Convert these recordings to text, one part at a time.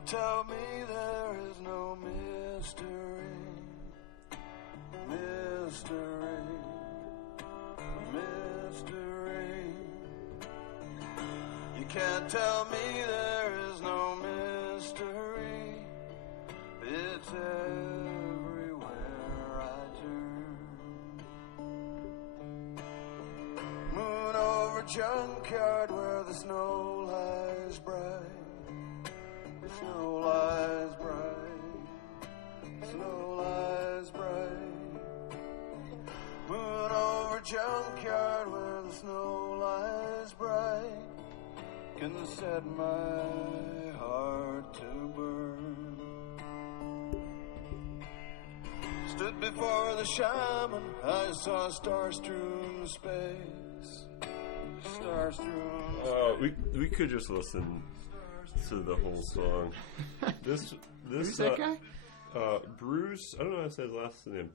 can't tell me there is no mystery. Mystery. Mystery. You can't tell me there is no mystery. It's everywhere I turn. Moon over junkyard where the snow lies bright. The snow lies bright. Snow lies bright. Moon over junkyard where the snow lies bright. Can set my heart to burn. Stood before the shaman, I saw star-strewn space. Star-strewn. We could just listen to the whole song. This Who's that guy? Bruce. I don't know how to say his last name.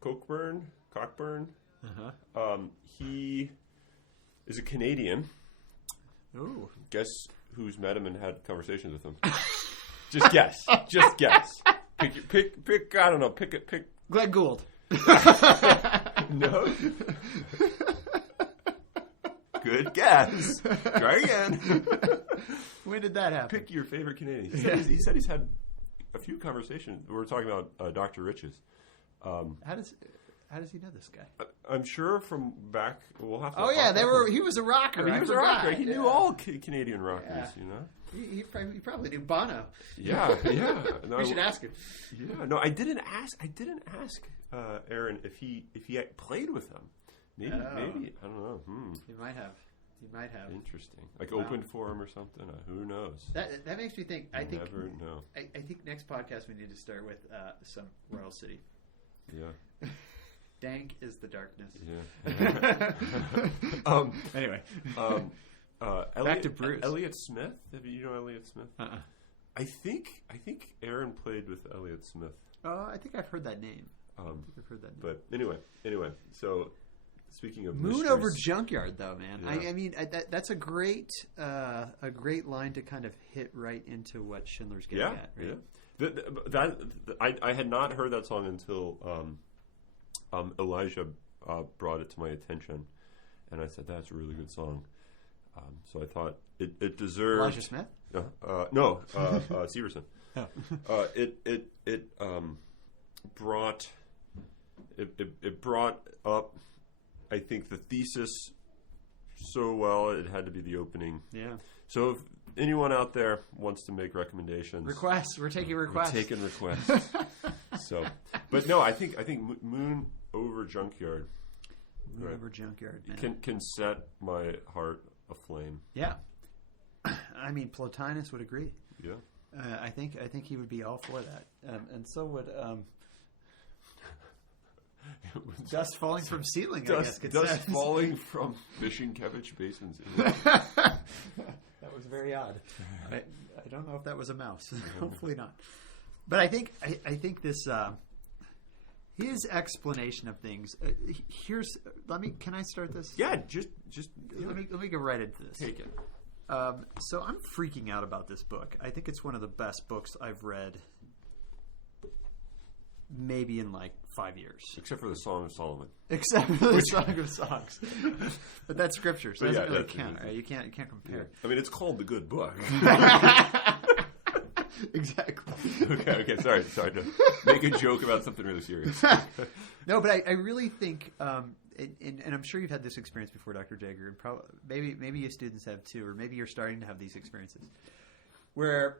Cockburn. Uh-huh. He is a Canadian. Ooh. Guess who's met him and had conversations with him? Just guess. Just guess. Pick. I don't know. Pick. Glenn Gould. No. Good guess. Try again. When did that happen? Pick your favorite Canadian. He said he's had a few conversations. We were talking about Dr. Riches. How does he know this guy? I'm sure from back. We'll have to. Oh yeah, he was a rocker. He was a rocker. He knew all Canadian rockers. You know. He probably knew Bono. Yeah. No, we should ask him. Yeah. No, I didn't ask Aaron if he had played with them. Maybe. I don't know. He might have. Interesting. Like opened for him or something. Who knows? That makes me think. I never know. I think next podcast we need to start with some Royal City. Yeah. Dank is the darkness. Yeah. Anyway. Back to Bruce. Elliott Smith. You know Elliott Smith? Uh-uh. I think Aaron played with Elliott Smith. I think I've heard that name. But anyway. So speaking of Moon mysteries, over junkyard, though, man. Yeah. I mean, that's a great line to kind of hit right into what Schindler's getting at. Right? Yeah. I had not heard that song until Elijah brought it to my attention, and I said that's a really good song. So I thought it deserved. Elijah Smith? No, Severson. Oh. It brought up, I think, the thesis so well. It had to be the opening. Yeah. So if anyone out there wants to make recommendations, requests. We're taking requests. We're taking requests. So, but no, I think Moon over Junkyard. Moon over Junkyard, man. Can set my heart aflame. Yeah. I mean, Plotinus would agree. Yeah. I think he would be all for that, and so would dust falling from ceiling. Dust falling from Vishinkevich basins. That was very odd. I don't know if that was a mouse. Hopefully not. But I think this his explanation of things. Can I start this? Yeah, just let me go right into this. Take it. So I'm freaking out about this book. I think it's one of the best books I've read maybe in like 5 years. Except for the Song of Solomon. Except for the Song of Songs. But that's scripture, so it doesn't really count, right? You can't compare. Yeah. I mean, it's called the good book. Exactly. Okay. Sorry to make a joke about something really serious. No, but I really think, and I'm sure you've had this experience before, Dr. Jagger, and maybe you students have too, or maybe you're starting to have these experiences, where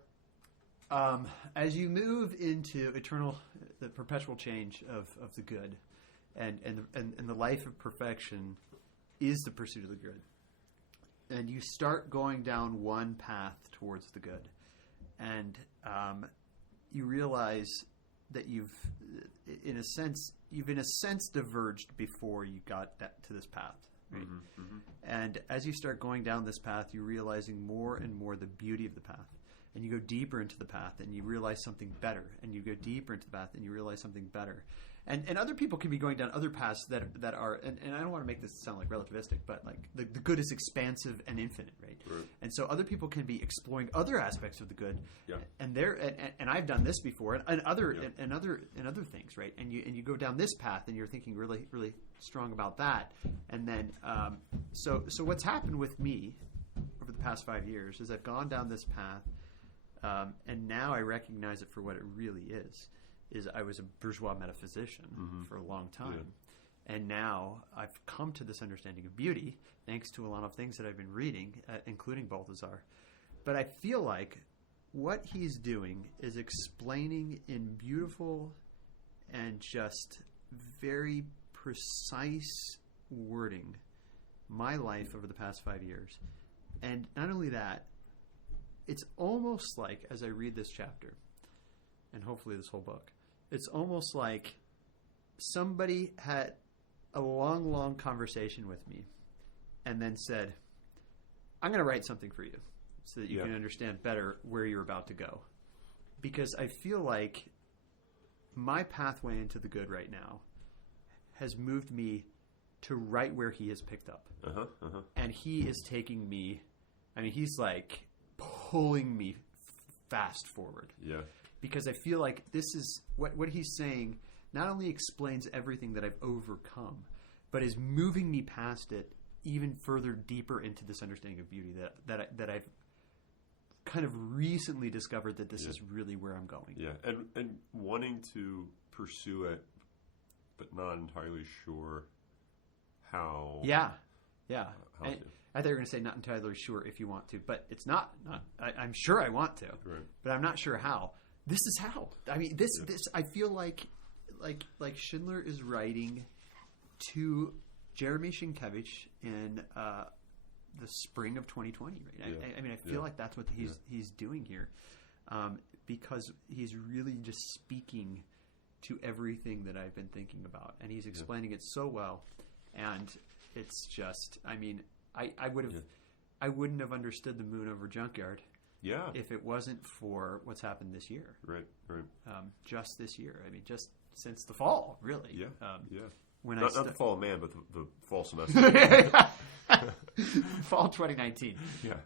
as you move into the perpetual change of the good, and the life of perfection is the pursuit of the good, and you start going down one path towards the good, and you realize that you've in a sense diverged before you got to this path. Right? Mm-hmm, mm-hmm. And as you start going down this path, you're realizing more and more the beauty of the path. And you go deeper into the path and you realize something better. And you go deeper into the path and you realize something better. And other people can be going down other paths that are, and I don't want to make this sound like relativistic, but like the good is expansive and infinite, right? And so other people can be exploring other aspects of the good, and I've done this before, and other things, right? And you go down this path, and you're thinking really really strong about that, and then so what's happened with me over the past 5 years is I've gone down this path, and now I recognize it for what it really is I was a bourgeois metaphysician for a long time. And now I've come to this understanding of beauty thanks to a lot of things that I've been reading, including Balthazar. But I feel like what he's doing is explaining in beautiful and just very precise wording my life over the past 5 years. And not only that, it's almost like, as I read this chapter, and hopefully this whole book, it's almost like somebody had a long, long conversation with me and then said, I'm going to write something for you so that you can understand better where you're about to go. Because I feel like my pathway into the good right now has moved me to right where he has picked up. And he is taking me, I mean, he's like pulling me fast forward. Because I feel like this is what he's saying not only explains everything that I've overcome, but is moving me past it even further deeper into this understanding of beauty that I've kind of recently discovered that this is really where I'm going. And wanting to pursue it, but not entirely sure how. How I thought you were going to say not entirely sure if you want to, but it's not. I'm sure I want to, but I'm not sure how. This is how. I mean, this. I feel like Schindler is writing to Jeremy Sienkiewicz in the spring of 2020. Right? I mean, I feel like that's what he's doing here, because he's really just speaking to everything that I've been thinking about, and he's explaining it so well, and it's just. I mean, I wouldn't have understood the moon over Junkyard. If it wasn't for what's happened this year. Right. Just this year. I mean, just since the fall, really. When not the fall of man, but the fall semester. Fall 2019.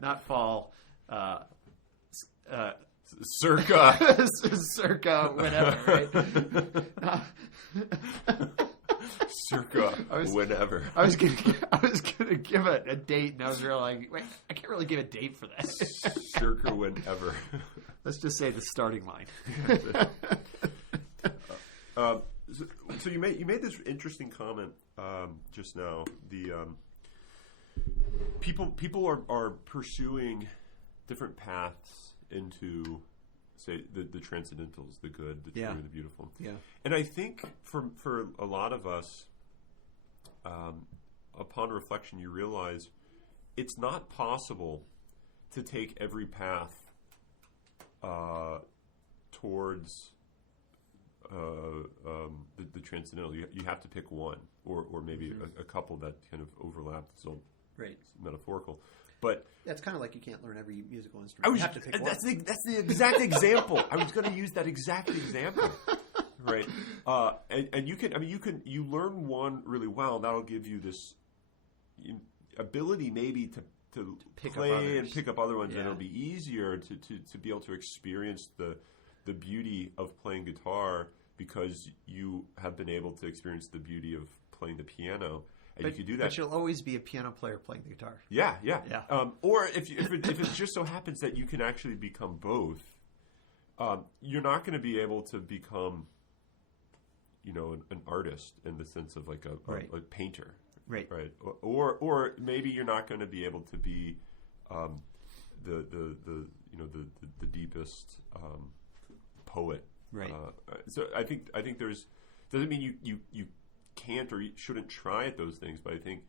Not fall... circa whatever, right? Circa whenever. I was gonna give it a date, and I was really like, wait, I can't really give a date for that. Circa whenever. Let's just say the starting line. So you made this interesting comment just now. The people are pursuing different paths into, say, the transcendentals, the good, the true, the beautiful. And I think for a lot of us, upon reflection, you realize it's not possible to take every path towards the transcendental. You have to pick one, or maybe a couple that kind of overlap. So metaphorical. But it's kind of like you can't learn every musical instrument. You have to pick one. That's the exact example. I was going to use that exact example, right? And you learn one really well. That'll give you this ability maybe to play and pick up other ones, and it'll be easier to be able to experience the beauty of playing guitar because you have been able to experience the beauty of playing the piano. And you could do that. But you'll always be a piano player playing the guitar. Yeah. Or if it just so happens that you can actually become both, you're not going to be able to become, an artist in the sense of like a painter, right? Or maybe you're not going to be able to be the deepest poet, right? So I think there's doesn't mean you can't or you shouldn't try at those things, but I think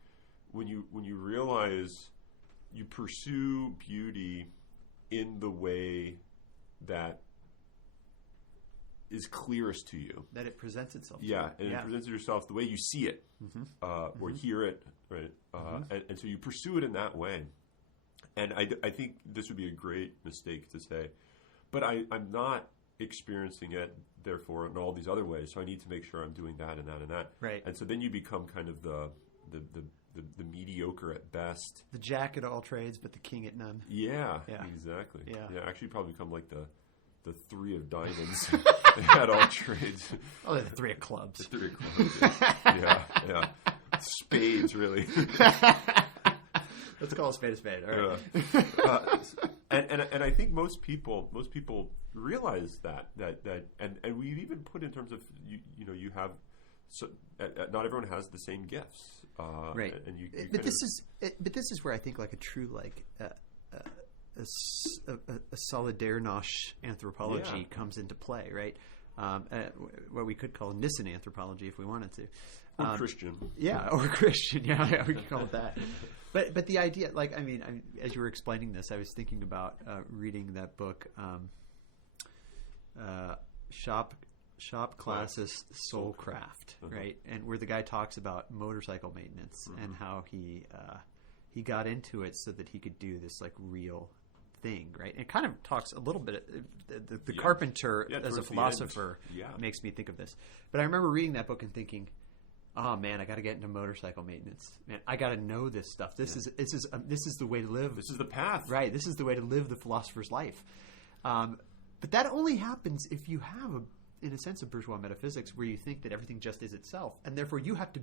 when you realize you pursue beauty in the way that is clearest to you, that it presents itself to you. It presents yourself the way you see it, or hear it, right? And so you pursue it in that way. And I think this would be a great mistake to say, but I'm not experiencing it therefore in all these other ways. So I need to make sure I'm doing that and that and that. Right. And so then you become kind of the mediocre at best. The jack at all trades, but the king at none. Yeah. Yeah. Exactly. Yeah. Actually, probably become like the three of diamonds at all trades. Oh, the three of clubs. The three of clubs. Yeah. Spades, really. Let's call a spade. All right. And I think most people realize that and we've even put in terms of you have not everyone has the same gifts, right? And but this is where I think like a true a solidarność anthropology comes into play, right? What we could call Nissen anthropology if we wanted to. Or Christian. Yeah, or Christian. Yeah, we could call it that. But the idea, as you were explaining this, I was thinking about reading that book, Shop Classist Soulcraft, right? And where the guy talks about motorcycle maintenance and how he got into it so that he could do this like real thing, right? And it kind of talks a little bit. The carpenter as a philosopher makes me think of this. But I remember reading that book and thinking, oh man, I got to get into motorcycle maintenance. Man, I got to know this stuff. This is the way to live. This is the path, right? This is the way to live the philosopher's life. But that only happens if you have in a sense of bourgeois metaphysics where you think that everything just is itself, and therefore you have to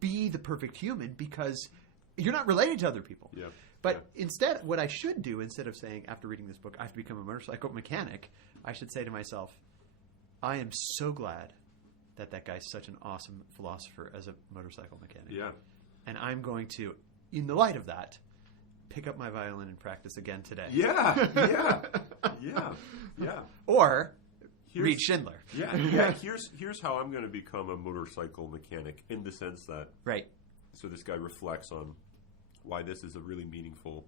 be the perfect human because you're not related to other people. Yeah. But instead, what I should do, instead of saying after reading this book I have to become a motorcycle mechanic, I should say to myself, I am so glad that guy's such an awesome philosopher as a motorcycle mechanic. Yeah. And I'm going to, in the light of that, pick up my violin and practice again today. Yeah. Or read Schindler. Yeah. Here's how I'm going to become a motorcycle mechanic in the sense that right. So this guy reflects on why this is a really meaningful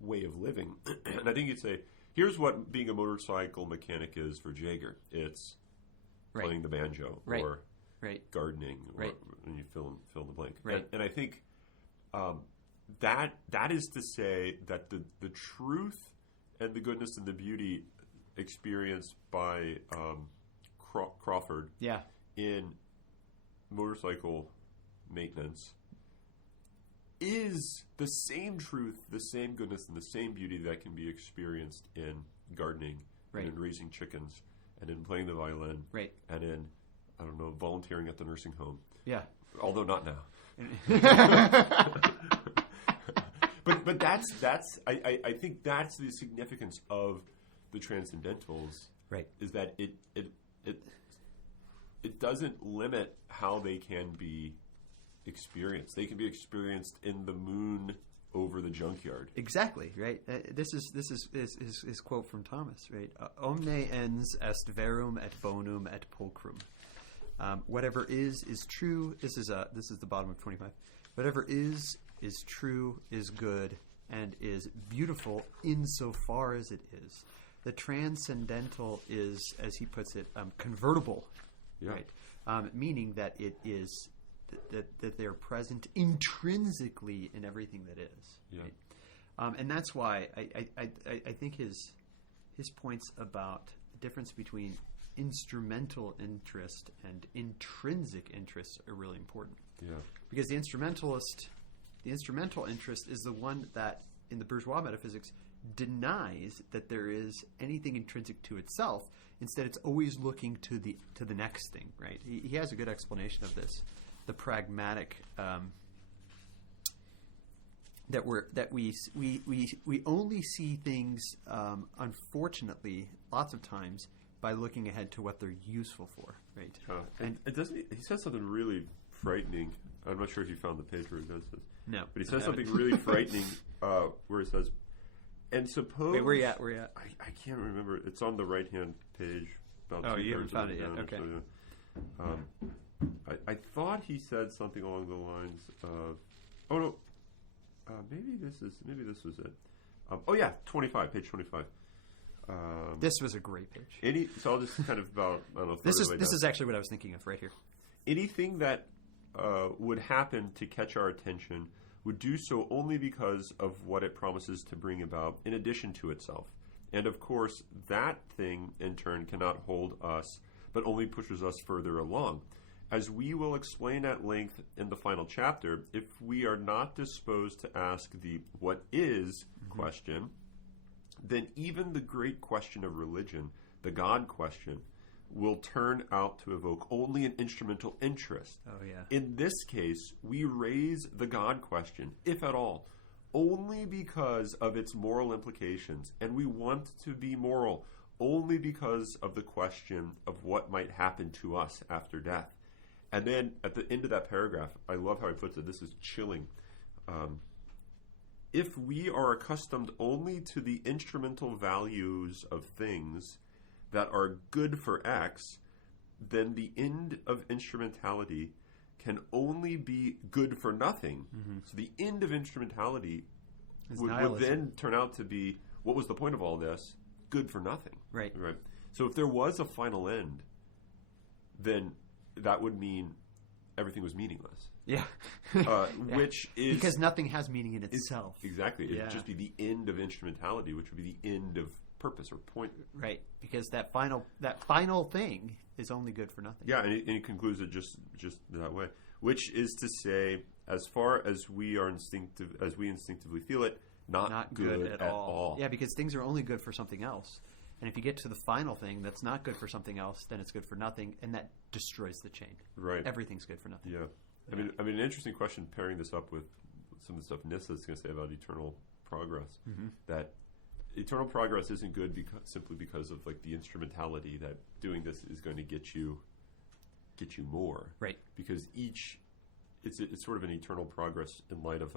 way of living, and I think you'd say, here's what being a motorcycle mechanic is for Jaeger. It's playing the banjo or gardening, or and you fill in the blank. Right. And I think that is to say that the truth and the goodness and the beauty experienced by Crawford in motorcycle maintenance is the same truth, the same goodness, and the same beauty that can be experienced in gardening and in raising chickens and in playing the violin and in, I don't know, volunteering at the nursing home. Yeah. Although not now. But that's I think that's the significance of the transcendentals. Right. Is that it doesn't limit how they can be experienced. They can be experienced in the moon over the junkyard. Exactly, right? This is his quote from Thomas, right? Omne ens est verum et bonum et pulchrum. Whatever is true. This is the bottom of 25. Whatever is true, is good, and is beautiful insofar as it is. The transcendental is, as he puts it, convertible, right? Meaning that it is that they're present intrinsically in everything that is. Right? And that's why I think his points about the difference between instrumental interest and intrinsic interest are really important. Yeah. Because the instrumental interest is the one that in the bourgeois metaphysics denies that there is anything intrinsic to itself. Instead, it's always looking to the next thing. Right? He has a good explanation of this. The pragmatic that we only see things unfortunately lots of times by looking ahead to what they're useful for, right? And it doesn't. He says something really frightening. I'm not sure if you found the page where he does this. No, but he says something really frightening where he says, "And suppose." Wait, where you at? I can't remember. It's on the right-hand page. About you haven't found it yet. Okay. So, I thought he said something along the lines of, "Oh no, maybe this was it." 25, page 25. This was a great page. So I'll just kind of about, I don't know. This is actually what I was thinking of right here. Anything that would happen to catch our attention would do so only because of what it promises to bring about in addition to itself. And of course, that thing in turn cannot hold us, but only pushes us further along. As we will explain at length in the final chapter, if we are not disposed to ask the what is question, then even the great question of religion, the God question, will turn out to evoke only an instrumental interest. Oh, yeah. In this case, we raise the God question, if at all, only because of its moral implications, and we want to be moral only because of the question of what might happen to us after death. And then at the end of that paragraph, I love how he puts it. This is chilling. If we are accustomed only to the instrumental values of things that are good for X, then the end of instrumentality can only be good for nothing. So the end of instrumentality would then turn out to be, what was the point of all this? Good for nothing. Right. So if there was a final end, then that would mean everything was meaningless. Yeah. Which is... Because nothing has meaning in itself. Exactly. It would just be the end of instrumentality, which would be the end of purpose or point. Right. Because that final thing is only good for nothing. Yeah, and he concludes it just that way. Which is to say, as far as we instinctively feel it, not good at all. Yeah, because things are only good for something else. And if you get to the final thing that's not good for something else, then it's good for nothing, and that destroys the chain. Right. Everything's good for nothing. Yeah. I mean, an interesting question pairing this up with some of the stuff Nissa's going to say about eternal progress. That eternal progress isn't good simply because of like the instrumentality that doing this is going to get you more. Right. Because it's sort of an eternal progress in light of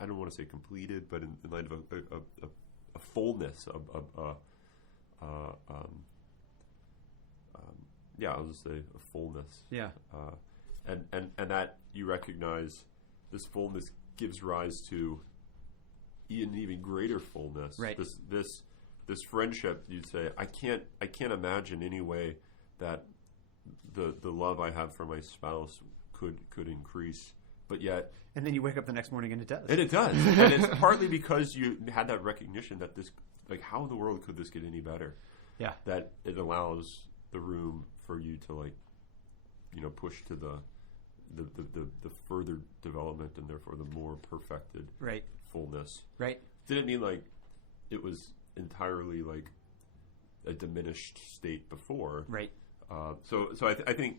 I don't want to say completed, but in light of a fullness I'll just say a fullness. Yeah. And that you recognize this fullness gives rise to an even greater fullness. Right. This friendship, you'd say, I can't imagine any way that the love I have for my spouse could increase. But yet... And then you wake up the next morning and it does. And it does. And it's partly because you had that recognition that this, like, how in the world could this get any better? Yeah. That it allows the room for you to, like, push to the further development and therefore the more perfected fullness. Right. Didn't mean, like, it was entirely, like, a diminished state before. Right. So I think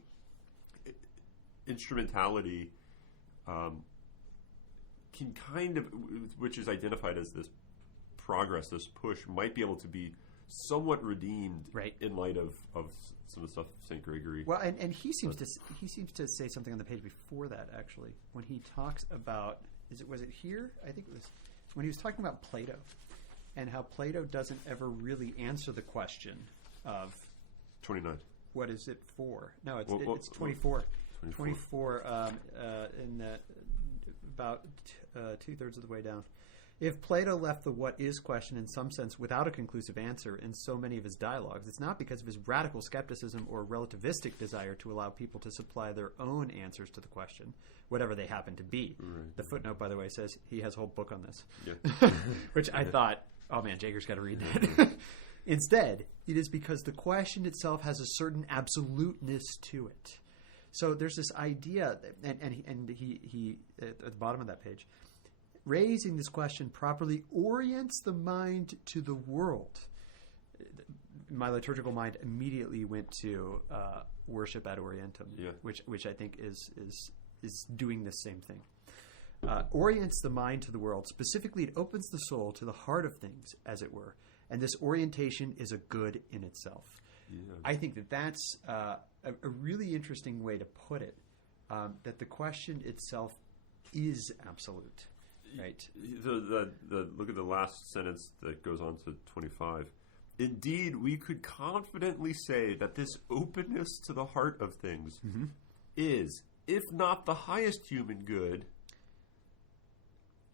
instrumentality... can kind of, which is identified as this progress, this push, might be able to be somewhat redeemed in light of some of the stuff St. Gregory. Well, and he seems to say something on the page before that, actually, when he talks about, was it here? I think it was when he was talking about Plato and how Plato doesn't ever really answer the question of 29. What is it for? No, it's 24. 24 in that about 2/3 of the way down. If Plato left the what is question in some sense without a conclusive answer in so many of his dialogues, it's not because of his radical skepticism or relativistic desire to allow people to supply their own answers to the question, whatever they happen to be. Right. The footnote, by the way, says he has a whole book on this, which I thought, oh man, Jager's got to read that. Instead, it is because the question itself has a certain absoluteness to it. So there's this idea, and he at the bottom of that page, raising this question properly orients the mind to the world. My liturgical mind immediately went to worship ad orientem, which I think is doing the same thing. Orients the mind to the world. Specifically, it opens the soul to the heart of things, as it were. And this orientation is a good in itself. Yeah. I think that's a really interesting way to put it, that the question itself is absolute. Right. The look at the last sentence that goes on to 25. Indeed, we could confidently say that this openness to the heart of things is, if not the highest human good,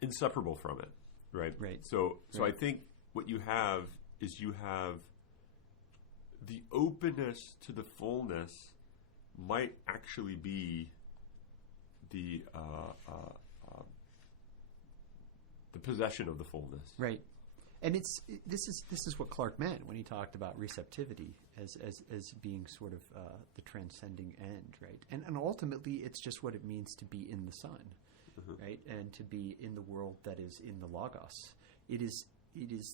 inseparable from it. Right. Right. So I think what you have is the openness to the fullness might actually be the possession of the fullness. Right. this is what Clark meant when he talked about receptivity as being sort of the transcending end, right? And ultimately, it's just what it means to be in the Son, right? And to be in the world that is in the Logos. It is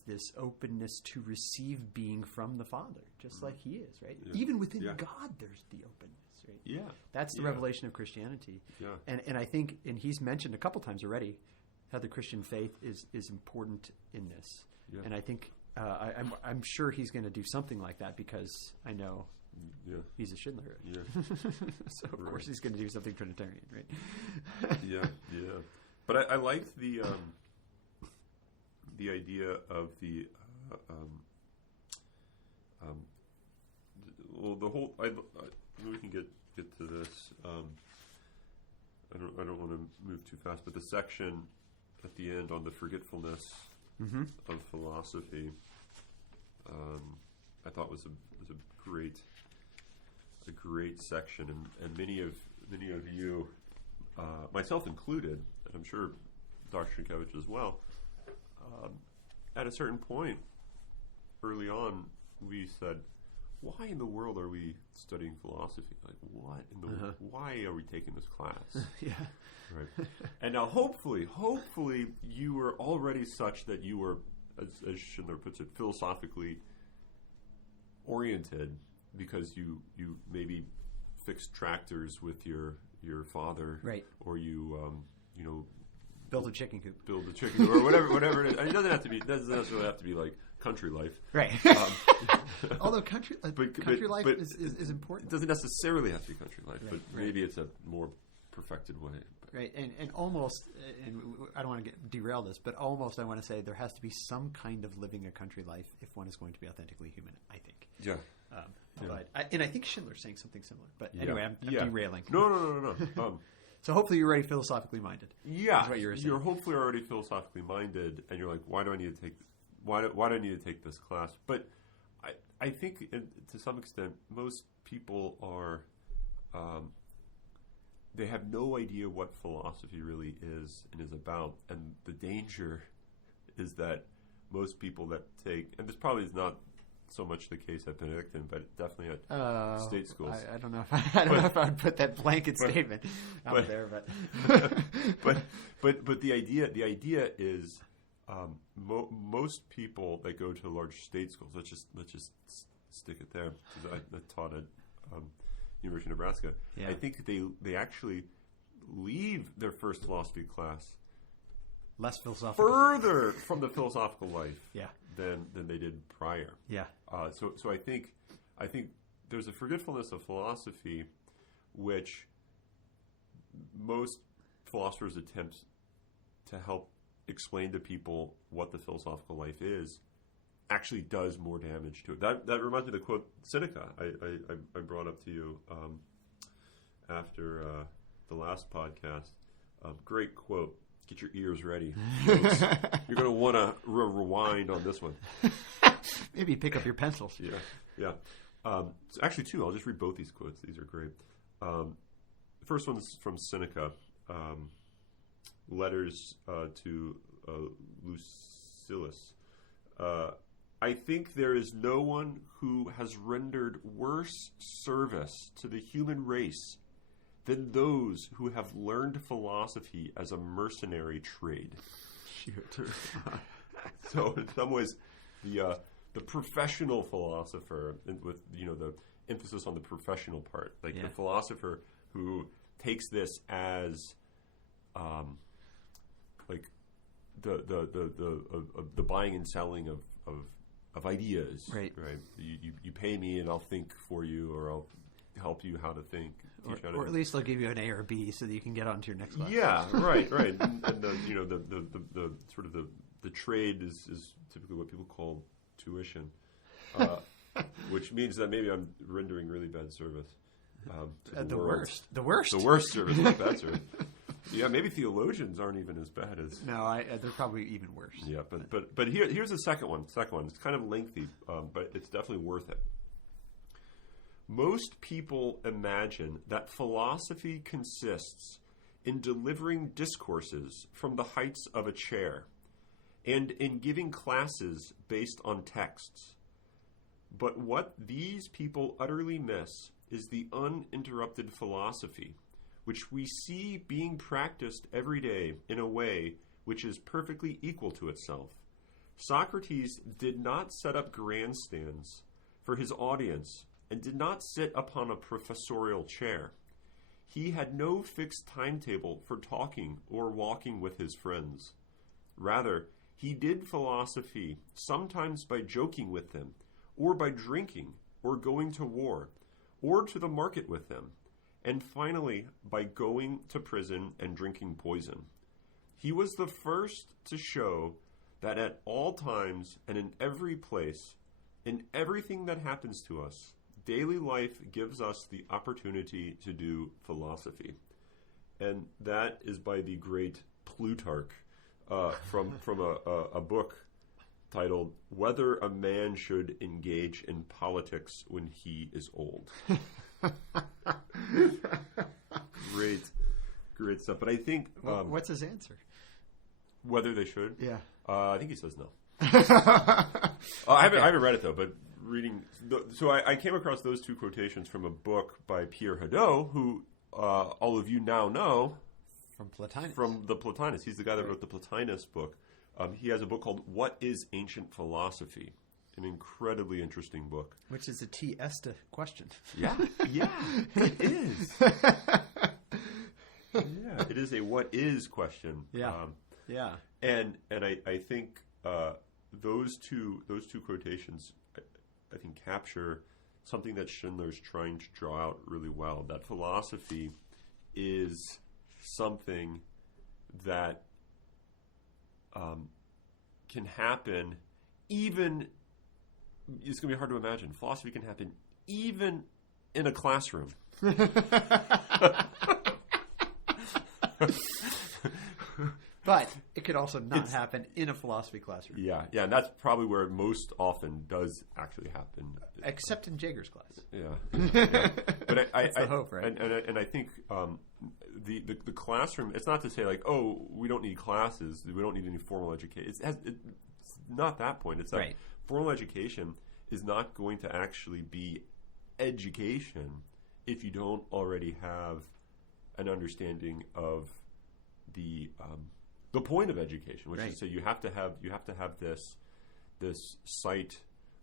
this openness to receive being from the Father, just like He is, right? Yeah. Even within God, there's the openness, right? Yeah, that's the revelation of Christianity. Yeah, and I think, and he's mentioned a couple times already, how the Christian faith is important in this. Yeah. And I think I'm sure he's going to do something like that because I know he's a Schindler. Yeah. So of course he's going to do something Trinitarian, right? Yeah. But I like the idea of the the whole. We can get to this. I don't want to move too fast, but the section at the end on the forgetfulness of philosophy, I thought was a great section, and many of you, myself included, and I'm sure Dr. Sienkiewicz as well, at a certain point early on, we said, why in the world are we studying philosophy? Like, what in the why are we taking this class? Yeah. Right. And now hopefully you were already such that you were, as Schindler puts it, philosophically oriented because you maybe fixed tractors with your father. Right. Or you build a chicken coop. Or whatever it is. I mean, it doesn't necessarily have to be like country life. Right. Although country life is important. It doesn't necessarily have to be country life, but maybe it's a more perfected way. Right, and almost, and I don't want to derail this, but almost I want to say there has to be some kind of living a country life if one is going to be authentically human, I think. Yeah. But I think Schindler's saying something similar. But anyway, I'm derailing. No. So hopefully you're already philosophically minded. Yeah, you're hopefully already philosophically minded, and you're like, why do I need to take this class? But I think to some extent most people are they have no idea what philosophy really is and is about, and the danger is that most people that take, and this probably is not so much the case at Benedictine, but definitely at state schools. I don't know if I would put that blanket statement out there, but the idea is most people that go to large state schools. Let's just stick it there because I taught at University of Nebraska. Yeah. I think they actually leave their first philosophy class less philosophical, further from the philosophical life. Yeah. Than they did prior. Yeah. So I think there's a forgetfulness of philosophy, which most philosophers attempt to help explain to people what the philosophical life is, actually does more damage to it. That reminds me of the quote Seneca I brought up to you after the last podcast. Great quote. Get your ears ready, folks. You're going to want to rewind on this one. Maybe pick up your pencils. Yeah. So actually, too, I'll just read both these quotes. These are great. The first one's from Seneca, Letters to Lucilius. I think there is no one who has rendered worse service to the human race than those who have learned philosophy as a mercenary trade. So in some ways, the professional philosopher, with the emphasis on the professional part, like the philosopher who takes this as like the buying and selling of ideas, right? You pay me and I'll think for you, or I'll help you how to think. Or at least they'll give you an A or B so that you can get on to your next class. Yeah, right. And the sort of the trade is typically what people call tuition, which means that maybe I'm rendering really bad service. The worst service, not bad service. Yeah, maybe theologians aren't even as bad as. No, they're probably even worse. Yeah, but here's the second one. It's kind of lengthy, but it's definitely worth it. Most people imagine that philosophy consists in delivering discourses from the heights of a chair. and in giving classes based on texts. But what these people utterly miss is the uninterrupted philosophy, which we see being practiced every day in a way which is perfectly equal to itself. Socrates did not set up grandstands for his audience and did not sit upon a professorial chair. He had no fixed timetable for talking or walking with his friends. Rather, he did philosophy sometimes by joking with them, or by drinking, or going to war, or to the market with them, and finally by going to prison and drinking poison. He was the first to show that at all times and in every place, in everything that happens to us, daily life gives us the opportunity to do philosophy. And that is by the great Plutarch, from a book titled "Whether a Man Should Engage in Politics When He is Old." Great stuff. But I think what's his answer? Whether they should? Yeah. I think he says no. I haven't read it though, but reading. So I came across those two quotations from a book by Pierre Hadot, who all of you now know from Plotinus. From the Plotinus. He's the guy that wrote the Plotinus book. He has a book called "What is Ancient Philosophy?" An incredibly interesting book. Which is a T. Esta question. Yeah, it is. Yeah, it is a what is question. Yeah. Yeah. And I think those two quotations I think capture something that Schindler's trying to draw out really well. That philosophy is something that can happen even. It's going to be hard to imagine. Philosophy can happen even in a classroom. But it could also not happen in a philosophy classroom. Yeah, and that's probably where it most often does actually happen. Except in Jaeger's class. Yeah. But that's the hope, right? And I think the classroom, it's not to say like, oh, we don't need classes, we don't need any formal education. It's not that point. It's that right. Formal education is not going to actually be education if you don't already have an understanding of the point of education, which right. is so you have to have this sight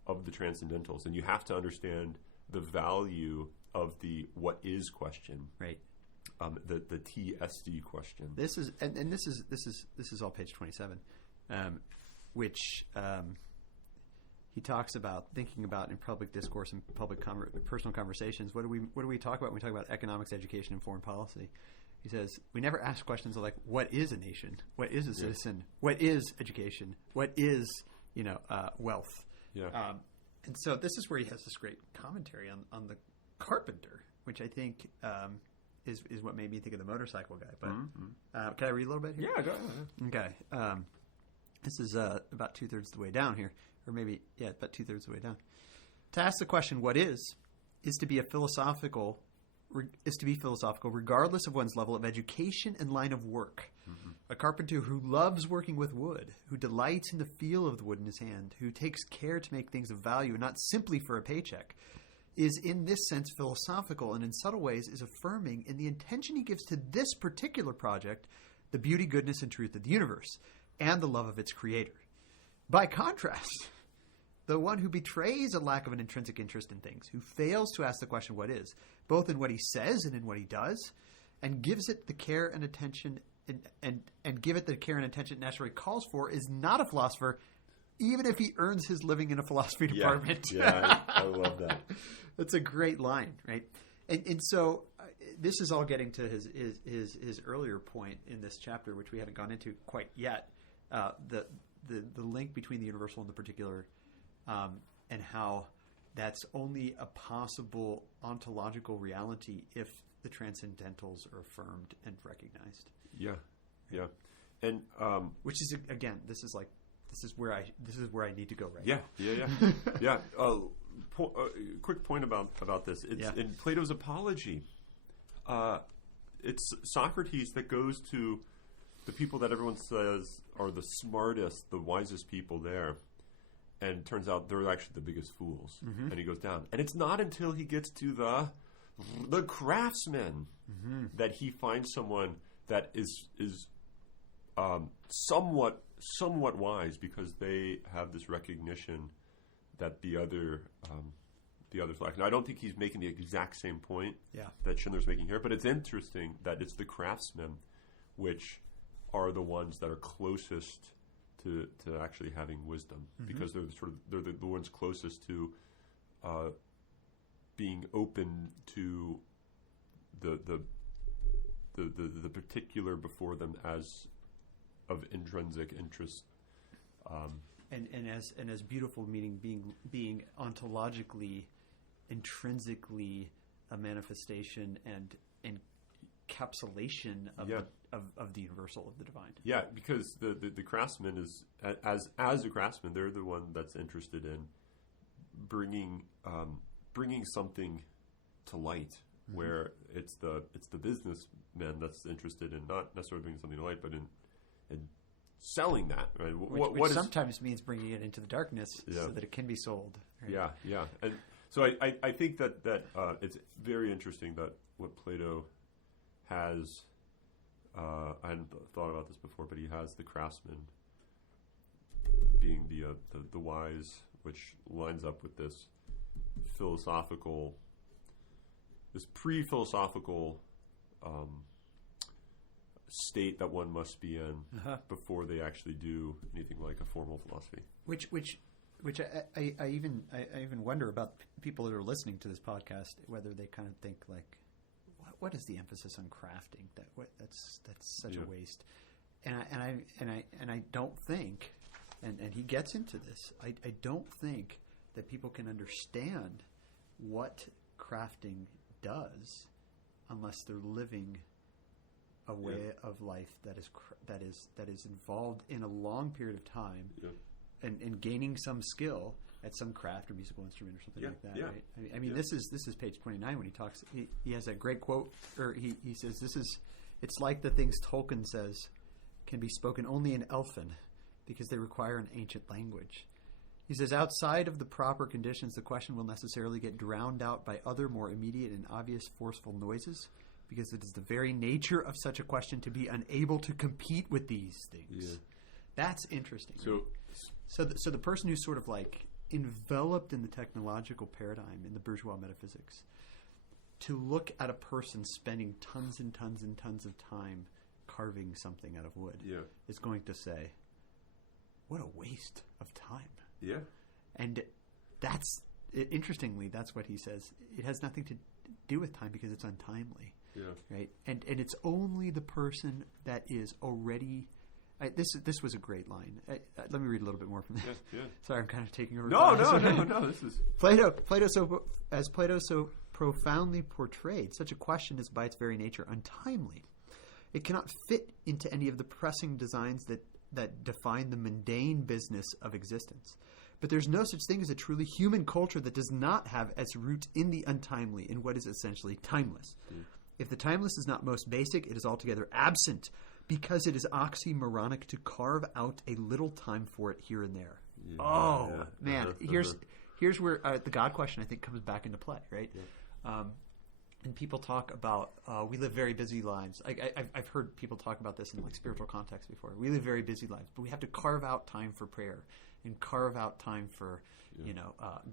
of the transcendentals, and you have to understand the value of the what is question, right? The TSD question. This is all page 27, which he talks about thinking about in public discourse and public personal conversations. What do we talk about when we talk about economics, education, and foreign policy? He says, we never ask questions like, what is a nation? What is a citizen? What is education? What is, wealth? Yeah. And so this is where he has this great commentary on the carpenter, which I think is what made me think of the motorcycle guy. But can I read a little bit here? Yeah, go ahead. Okay. This is about 2/3 of the way down here. Or maybe, about 2/3 of the way down. To ask the question, what is to be philosophical regardless of one's level of education and line of work. Mm-hmm. A carpenter who loves working with wood, who delights in the feel of the wood in his hand, who takes care to make things of value and not simply for a paycheck, is in this sense philosophical and in subtle ways is affirming in the intention he gives to this particular project the beauty, goodness, and truth of the universe and the love of its creator. By contrast, the one who betrays a lack of an intrinsic interest in things, who fails to ask the question what is, both in what he says and in what he does, and gives it the care and attention and give it the care and attention it naturally calls for, is not a philosopher, even if he earns his living in a philosophy department. Yeah, I love that. That's a great line, right? And so this is all getting to his earlier point in this chapter, which we haven't gone into quite yet, the link between the universal and the particular. And how that's only a possible ontological reality if the transcendentals are affirmed and recognized. Yeah, and which is again, this is where I need to go right now. Yeah. Quick point about this. It's in Plato's Apology. It's Socrates that goes to the people that everyone says are the smartest, the wisest people there. And it turns out they're actually the biggest fools. And he goes down. And it's not until he gets to the craftsmen that he finds someone that is somewhat wise, because they have this recognition that the others lack. Now, I don't think he's making the exact same point that Schindler's making here, but it's interesting that it's the craftsmen which are the ones that are closest to actually having wisdom, because they're the ones closest to being open to the particular before them as of intrinsic interest, and as beautiful, meaning being ontologically, intrinsically a manifestation and encapsulation of the universal, of the divine. Yeah, because the craftsman is as a craftsman, they're the one that's interested in bringing something to light, where it's the businessman that's interested in not necessarily bringing something to light, but in selling that, right? Which sometimes means bringing it into the darkness so that it can be sold. Right? Yeah. And so I think that it's very interesting that what Plato has, I hadn't thought about this before, but he has the craftsman being the wise, which lines up with this pre-philosophical state that one must be in before they actually do anything like a formal philosophy. Which I even wonder about people that are listening to this podcast, whether they kind of think like, what is the emphasis on crafting? That's such a waste. And I don't think, and he gets into this, I don't think that people can understand what crafting does unless they're living a way of life that is involved in a long period of time, and gaining some skill at some craft or musical instrument or something like that. Yeah. Right? I mean, this is page 29 when he talks. He has a great quote, or he says, it's like the things Tolkien says can be spoken only in Elfin because they require an ancient language. He says, outside of the proper conditions, the question will necessarily get drowned out by other more immediate and obvious forceful noises, because it is the very nature of such a question to be unable to compete with these things. Yeah. That's interesting. So the person who's sort of like enveloped in the technological paradigm, in the bourgeois metaphysics, to look at a person spending tons and tons and tons of time carving something out of wood is going to say, what a waste of time. Yeah. And interestingly, that's what he says. It has nothing to do with time because it's untimely. Yeah. Right. And it's only the person that is already. This was a great line. Let me read a little bit more from this. Yeah. Sorry, I'm kind of taking over. No. This is Plato. Plato so profoundly portrayed, such a question is by its very nature untimely. It cannot fit into any of the pressing designs that define the mundane business of existence. But there's no such thing as a truly human culture that does not have its root in the untimely, in what is essentially timeless. If the timeless is not most basic, it is altogether absent, because it is oxymoronic to carve out a little time for it here and there. Man, here's where the God question, I think, comes back into play, right? Yeah. And people talk about we live very busy lives. I've heard people talk about this in like spiritual context before. We live very busy lives, but we have to carve out time for prayer and carve out time for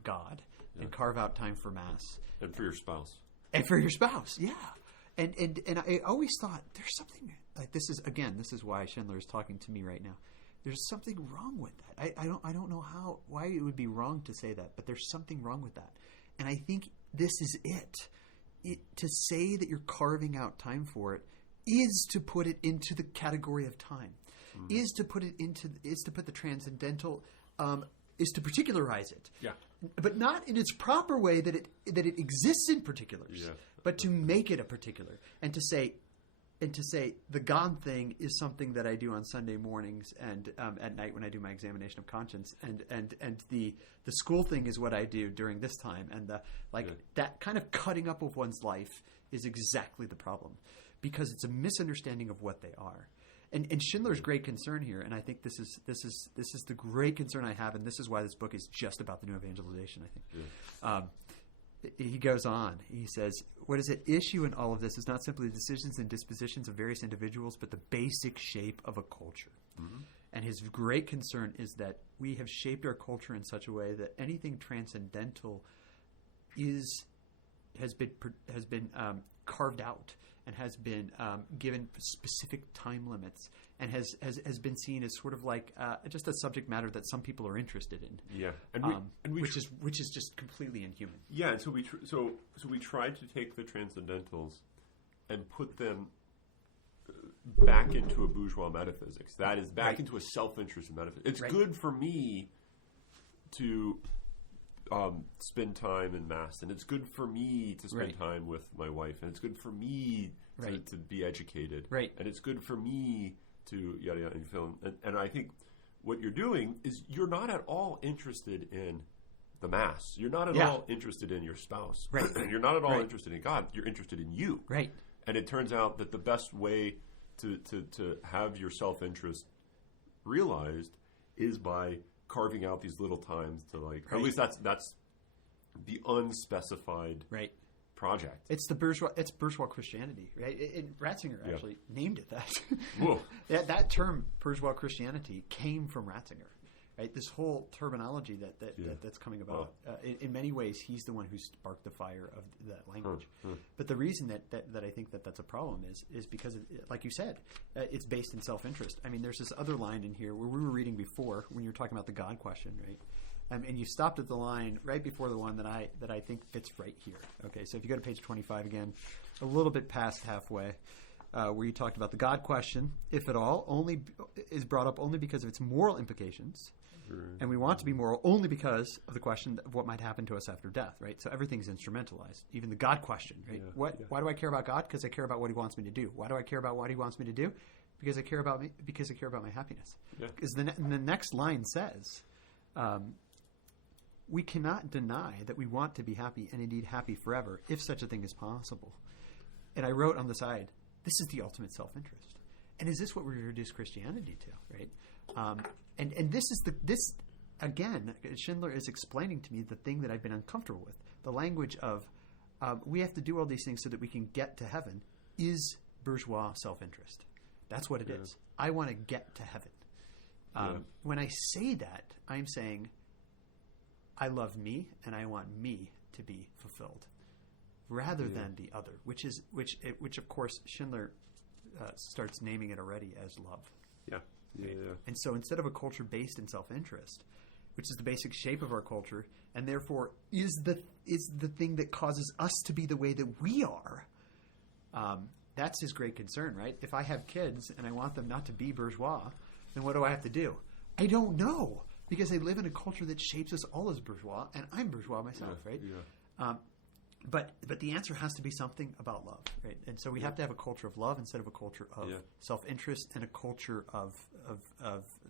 God and carve out time for Mass and for your spouse. Yeah. And I always thought there's something like this is why Schindler is talking to me right now. There's something wrong with that. I don't know why it would be wrong to say that, but there's something wrong with that. And I think this is it. To say that you're carving out time for it is to put it into the category of time. Is to put the transcendental, is to particularize it. Yeah. But not in its proper way that it exists in particulars, but to make it a particular, and to say the God thing is something that I do on Sunday mornings and at night when I do my examination of conscience, and the school thing is what I do during this time, and that kind of cutting up of one's life is exactly the problem, because it's a misunderstanding of what they are. And Schindler's great concern here, and I think this is the great concern I have, and this is why this book is just about the new evangelization, I think. Yeah. He goes on. He says, what is at issue in all of this is not simply the decisions and dispositions of various individuals, but the basic shape of a culture. Mm-hmm. And his great concern is that we have shaped our culture in such a way that anything transcendental has been carved out and has been given specific time limits, and has been seen as sort of like just a subject matter that some people are interested in. Yeah, which is just completely inhuman. Yeah, and so we tried to take the transcendentals and put them back into a bourgeois metaphysics. That is back into a self-interest metaphysics. It's good for me to spend time in mass, and it's good for me to spend time with my wife, and it's good for me to be educated, and it's good for me to yada yada in film. And I think what you're doing is you're not at all interested in the mass. You're not at all interested in your spouse. You're not at all interested in God. You're interested in you. And it turns out that the best way to have your self-interest realized is by carving out these little times to or at least that's the unspecified project. It's bourgeois Christianity, right? And Ratzinger actually named it that. Whoa. that term bourgeois Christianity came from Ratzinger, right? This whole terminology that's coming about. In many ways, he's the one who sparked the fire of that language. But the reason that I think that's a problem is because, like you said, it's based in self-interest. I mean, there's this other line in here where we were reading before when you were talking about the God question, right? And you stopped at the line right before the one that I think fits right here. Okay, so if you go to page 25 again, a little bit past halfway, where you talked about the God question, if at all, only is brought up only because of its moral implications. And we want to be moral only because of the question of what might happen to us after death, right? So everything's instrumentalized, even the God question, right? Why do I care about God? Because I care about what He wants me to do. Why do I care about what He wants me to do? Because I care about me. Because I care about my happiness. Because the next line says, we cannot deny that we want to be happy and indeed happy forever, if such a thing is possible. And I wrote on the side, this is the ultimate self-interest. And is this what we reduce Christianity to, right? And this again, Schindler is explaining to me the thing that I've been uncomfortable with. The language of we have to do all these things so that we can get to heaven is bourgeois self-interest. That's what it is. I want to get to heaven. When I say that, I'm saying I love me and I want me to be fulfilled, rather than the other, which of course Schindler starts naming it already as love. And so instead of a culture based in self-interest, which is the basic shape of our culture, and therefore is the thing that causes us to be the way that we are, that's his great concern, right? If I have kids and I want them not to be bourgeois, then what do I have to do? I don't know, because I live in a culture that shapes us all as bourgeois, and I'm bourgeois myself, right? But the answer has to be something about love, right? And so we have to have a culture of love instead of a culture of self-interest, and a culture of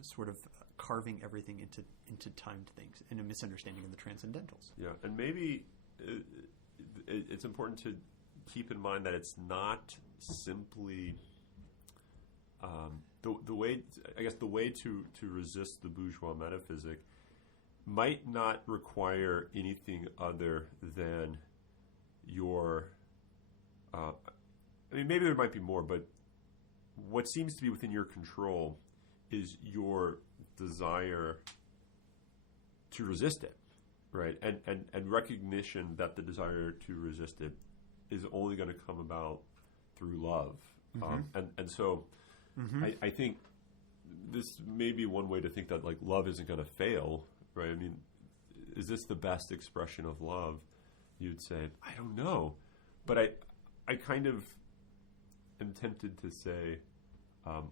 sort of carving everything into timed things, and a misunderstanding of the transcendentals. Yeah, and maybe it's important to keep in mind that it's not simply the way. I guess the way to resist the bourgeois metaphysic might not require anything other than your I mean, maybe there might be more, but what seems to be within your control is your desire to resist it, right? And recognition that the desire to resist it is only going to come about through love. And so I think this may be one way to think that, like, love isn't going to fail, right? I mean, is this the best expression of love? You'd say, I don't know. But I kind of am tempted to say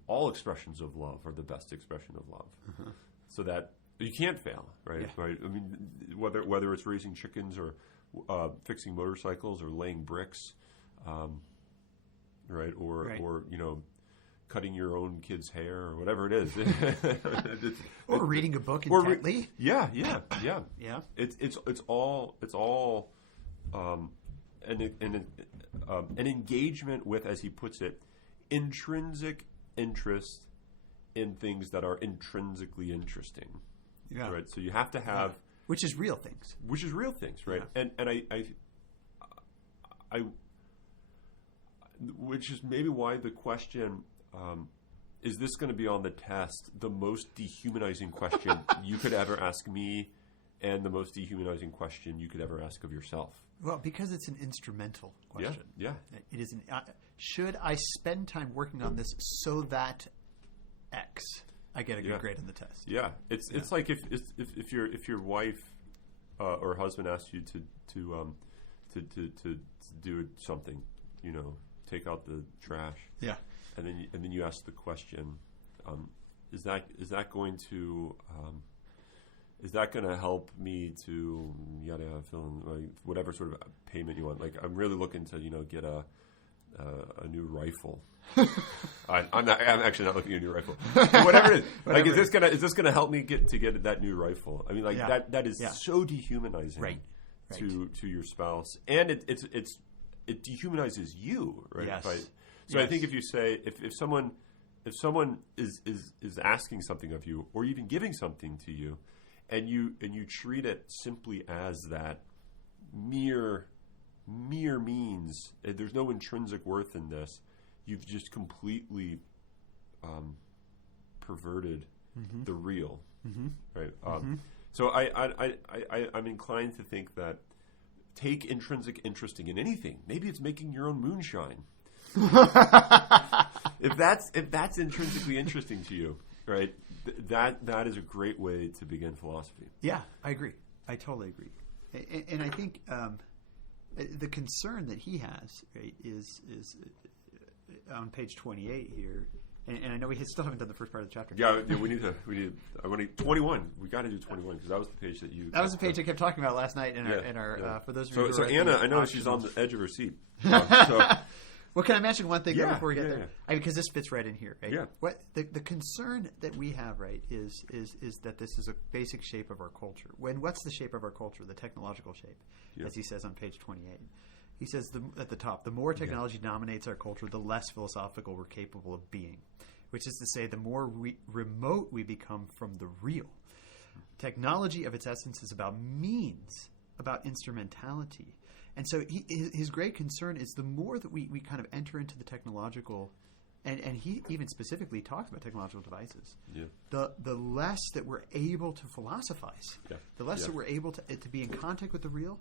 all expressions of love are the best expression of love. So that you can't fail, right? Right. I mean, whether it's raising chickens or fixing motorcycles or laying bricks, right? Or you know, cutting your own kid's hair or whatever it is. Or reading a book intently. Yeah. It's all an engagement with, as he puts it, intrinsic interest in things that are intrinsically interesting. Yeah. Right. So you have to have, which is real things. Right? Yeah. And I which is maybe why the question, is this going to be on the test, the most dehumanizing question you could ever ask me, and the most dehumanizing question you could ever ask of yourself? Well, because it's an instrumental question. Yeah. It is. Should I spend time working on this so that X, I get a good grade on the test? Yeah. It's like if your wife or husband asks you to do something, take out the trash. Yeah. And then you ask the question, is that going to help me to fill in like whatever sort of payment you want? Like, I'm really looking to get a new rifle. I'm actually not looking at a new rifle. Whatever it is, like, is this gonna help me get that new rifle? I mean, like that is so dehumanizing, right. to your spouse, and it dehumanizes you, right? Yes. So I think if you say if someone is asking something of you, or even giving something to you, and you treat it simply as that mere means, there's no intrinsic worth in this, you've just completely perverted the real, right? So I'm inclined to think that take intrinsic interesting in anything. Maybe it's making your own moonshine. If that's intrinsically interesting to you, right? That is a great way to begin philosophy. Yeah, I agree. I totally agree. And I think the concern that he has, right, is on page 28 here. And I know we still haven't done the first part of the chapter. Yeah, we need. I want to 21. We got to do 21 because that was the page that you. That was the page I kept talking about last night in our. For those of you. So Anna, I know she's on the edge of her seat. Well, can I mention one thing before we get there? Yeah. Because this fits right in here, right? Yeah. What the concern that we have, right, is that this is a basic shape of our culture. What's the shape of our culture? The technological shape, as he says on page 28. He says at the top, the more technology dominates our culture, the less philosophical we're capable of being, which is to say, the more remote we become from the real. Technology of its essence is about means, about instrumentality. And so his great concern is the more that we kind of enter into the technological, and he even specifically talks about technological devices, the less that we're able to philosophize, the less that we're able to be in contact with the real.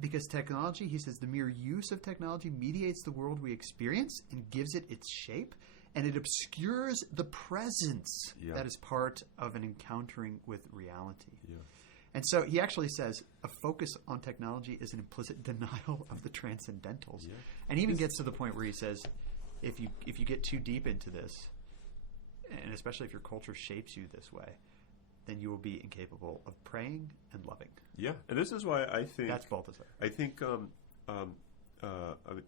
Because technology, he says, the mere use of technology mediates the world we experience and gives it its shape, and it obscures the presence that is part of an encountering with reality. Yeah. And so he actually says a focus on technology is an implicit denial of the transcendentals. Yeah. And he even gets to the point where he says, if you get too deep into this, and especially if your culture shapes you this way, then you will be incapable of praying and loving. Yeah, and this is why I think that's Balthasar. I think,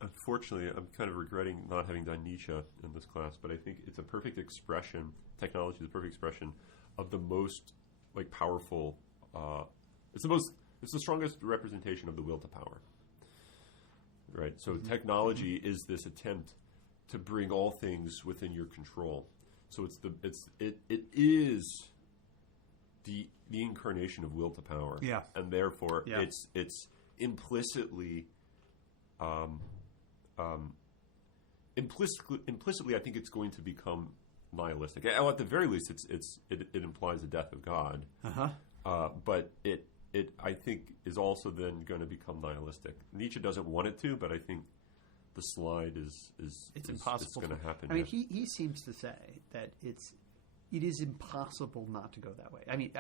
unfortunately, I'm kind of regretting not having done Nietzsche in this class, but I think it's a perfect expression. Technology is a perfect expression of the most powerful. It's the strongest representation of the will to power. Right. So technology is this attempt to bring all things within your control. So it is the incarnation of will to power. Yeah. And therefore it's implicitly implicitly I think it's going to become nihilistic. At the very least it implies the death of God. But it I think is also then going to become nihilistic. Nietzsche doesn't want it to, but I think the slide is impossible. It's going to happen. I mean, he seems to say that it is impossible not to go that way. I mean,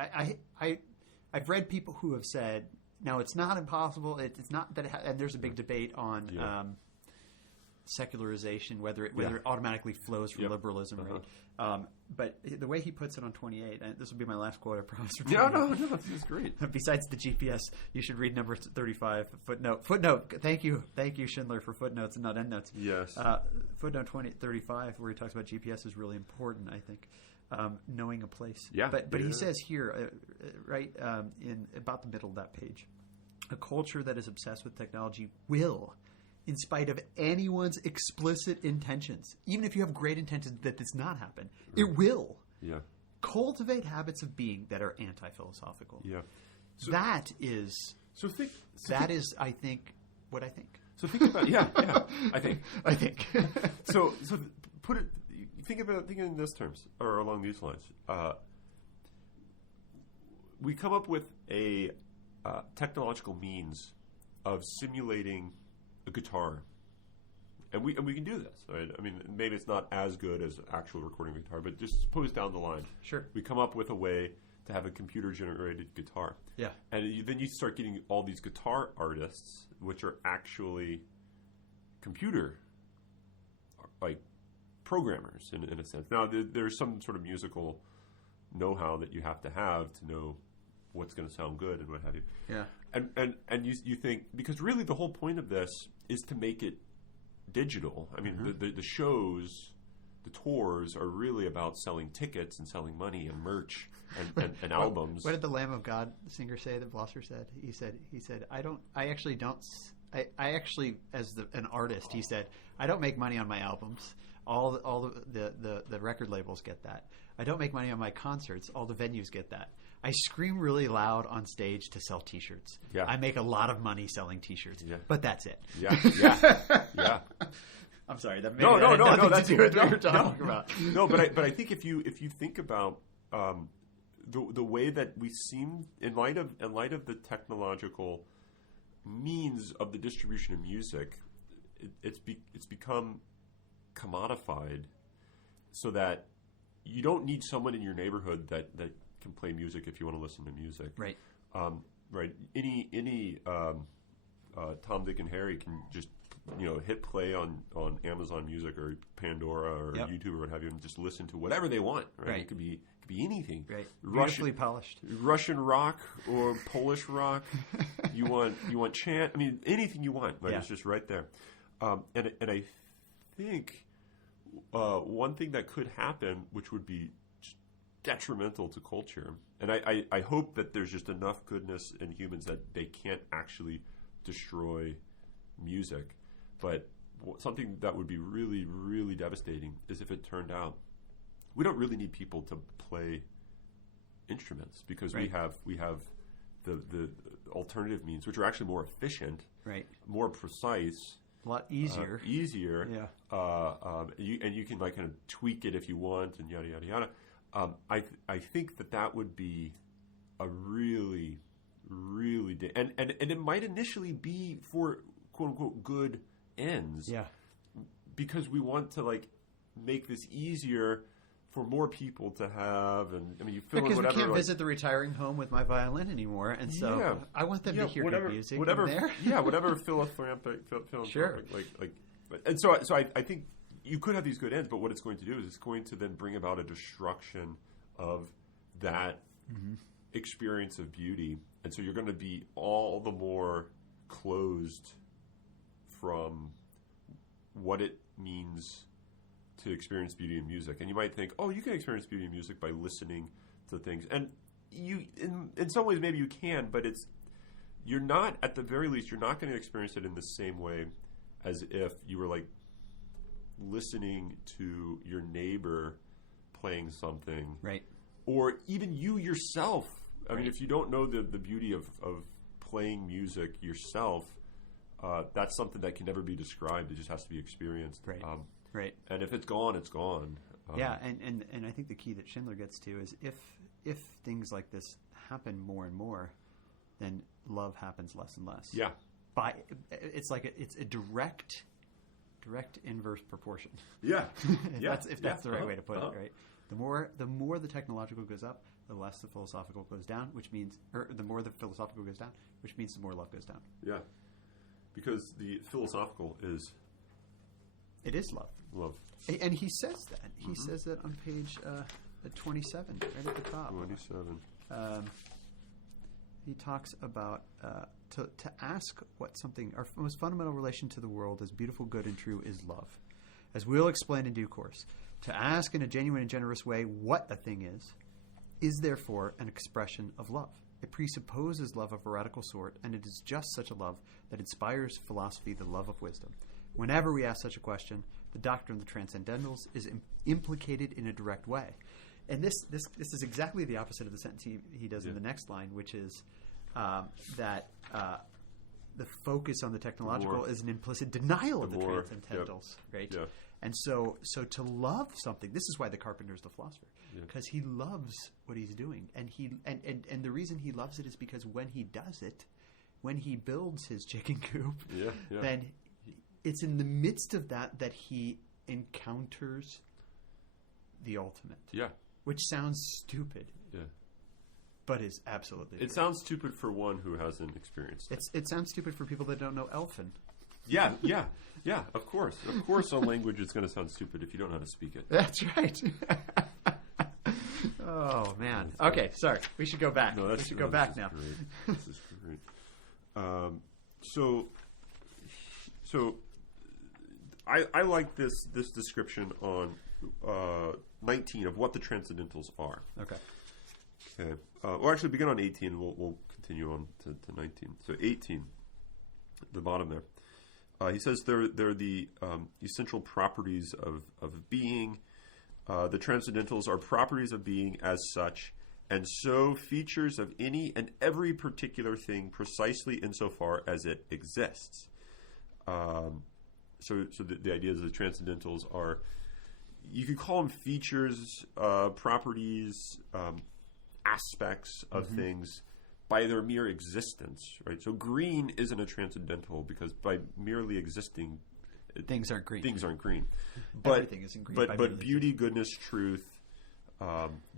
I've read people who have said, no, it's not impossible. It's not that, and there's a big debate on secularization, whether it automatically flows from liberalism, right? But the way he puts it on 28, and this will be my last quote, I promise. No, this is great. Besides the GPS, you should read number 35, footnote. Thank you, Schindler, for footnotes and not endnotes. Yes. Footnote 35, where he talks about GPS, is really important, I think. Knowing a place. Yeah. But he says here, in about the middle of that page, a culture that is obsessed with technology will in spite of anyone's explicit intentions. Even if you have great intentions that does not happen, it will. Yeah. Cultivate habits of being that are anti-philosophical. Yeah. So, That is, I think, what I think. So think about I think. So put it. Think in this terms or along these lines. We come up with a technological means of simulating a guitar, and we can do this. Right? I mean, maybe it's not as good as actual recording a guitar, but just suppose down the line, Sure. we come up with a way to have a computer-generated guitar. Yeah. And then you start getting all these guitar artists, which are actually computer, like, programmers in a sense. Now, there's some sort of musical know-how that you have to know what's going to sound good and what have you. Yeah. And you think, because really the whole point of this is to make it digital. I mean, the shows, the tours are really about selling tickets and selling money and merch and albums. What did the Lamb of God singer say that Blosser said? He said, I actually, as an artist, he said, I don't make money on my albums. All the record labels get that. I don't make money on my concerts. All the venues get that. I scream really loud on stage to sell T-shirts. Yeah. I make a lot of money selling T-shirts. Yeah. But that's it. Yeah. I'm sorry. That No. That's to do with what you're talking about. No, but I think if you think about the way that we seem in light of the technological means of the distribution of music, it's become commodified, so that you don't need someone in your neighborhood that can play music if you want to listen to music. Right. Right. Any Tom, Dick, and Harry can just hit play on Amazon Music or Pandora or YouTube or what have you, and just listen to whatever they want. Right. It could be anything. Right. Beautifully polished. Russian rock or Polish rock. you want chant. I mean, anything you want. Right. Yeah. It's just right there. And I think one thing that could happen, which would be detrimental to culture, and I hope that there's just enough goodness in humans that they can't actually destroy music, but something that would be really, really devastating is if it turned out we don't really need people to play instruments, because we have the alternative means, which are actually more efficient, right, more precise, a lot easier. Yeah. And you can kind of tweak it if you want, and yada yada yada. I think that would be a really, really and it might initially be for quote unquote good ends. Yeah. Because we want to make this easier for more people to have, and I mean, you fill in whatever. Because we can't visit the retiring home with my violin anymore, and so I want them to hear good music. Whatever, there. Whatever philanthropic. Sure. And so I think you could have these good ends, but what it's going to do is it's going to then bring about a destruction of that experience of beauty, and so you're going to be all the more closed from what it means to experience beauty in music. And you might think, oh, you can experience beauty in music by listening to things, and you in some ways maybe you can, but you're not, at the very least, you're not going to experience it in the same way as if you were listening to your neighbor playing something, right? Or even you yourself. I mean, if you don't know the beauty of playing music yourself, that's something that can never be described. It just has to be experienced. Right. Right. And if it's gone, it's gone. And I think the key that Schindler gets to is if things like this happen more and more, then love happens less and less. Yeah. It's a direct inverse proportion. Yeah. If that's the right way to put it, right? The more the technological goes up, the less the philosophical goes down, the more the philosophical goes down, which means the more love goes down. Yeah. Because the philosophical is... It is love. Love. And he says that. He says that on page 27, right at the top. 27. He talks about to ask what something, our most fundamental relation to the world as beautiful, good, and true is love. As we'll explain in due course, to ask in a genuine and generous way what a thing is therefore an expression of love. It presupposes love of a radical sort, and it is just such a love that inspires philosophy the love of wisdom. Whenever we ask such a question, the doctrine of the transcendentals is implicated in a direct way. And this is exactly the opposite of the sentence he does in the next line, which is that the focus on the technological is an implicit denial of the transcendentals, right? Yeah. And so to love something, this is why the carpenter is the philosopher, because he loves what he's doing, and the reason he loves it is because when he does it, when he builds his chicken coop, then it's in the midst of that he encounters the ultimate. Yeah. Which sounds stupid. Yeah. But is absolutely It sounds stupid for one who hasn't experienced it. It sounds stupid for people that don't know Elfin. Yeah, of course. Of course a language is going to sound stupid if you don't know how to speak it. That's right. Oh, man. Okay, sorry. We should go back. We should go back now. This is great. So I like this description on 19 of what the transcendentals are. Okay. We'll actually begin on 18. We'll continue on to 19. So 18, the bottom there. He says they're the essential properties of being. The transcendentals are properties of being as such, and so features of any and every particular thing precisely insofar as it exists. So the idea is the transcendentals are, you could call them features, properties, aspects of things by their mere existence, right? So green isn't a transcendental because by merely existing, things aren't green. But everything isn't green. But beauty, goodness, truth,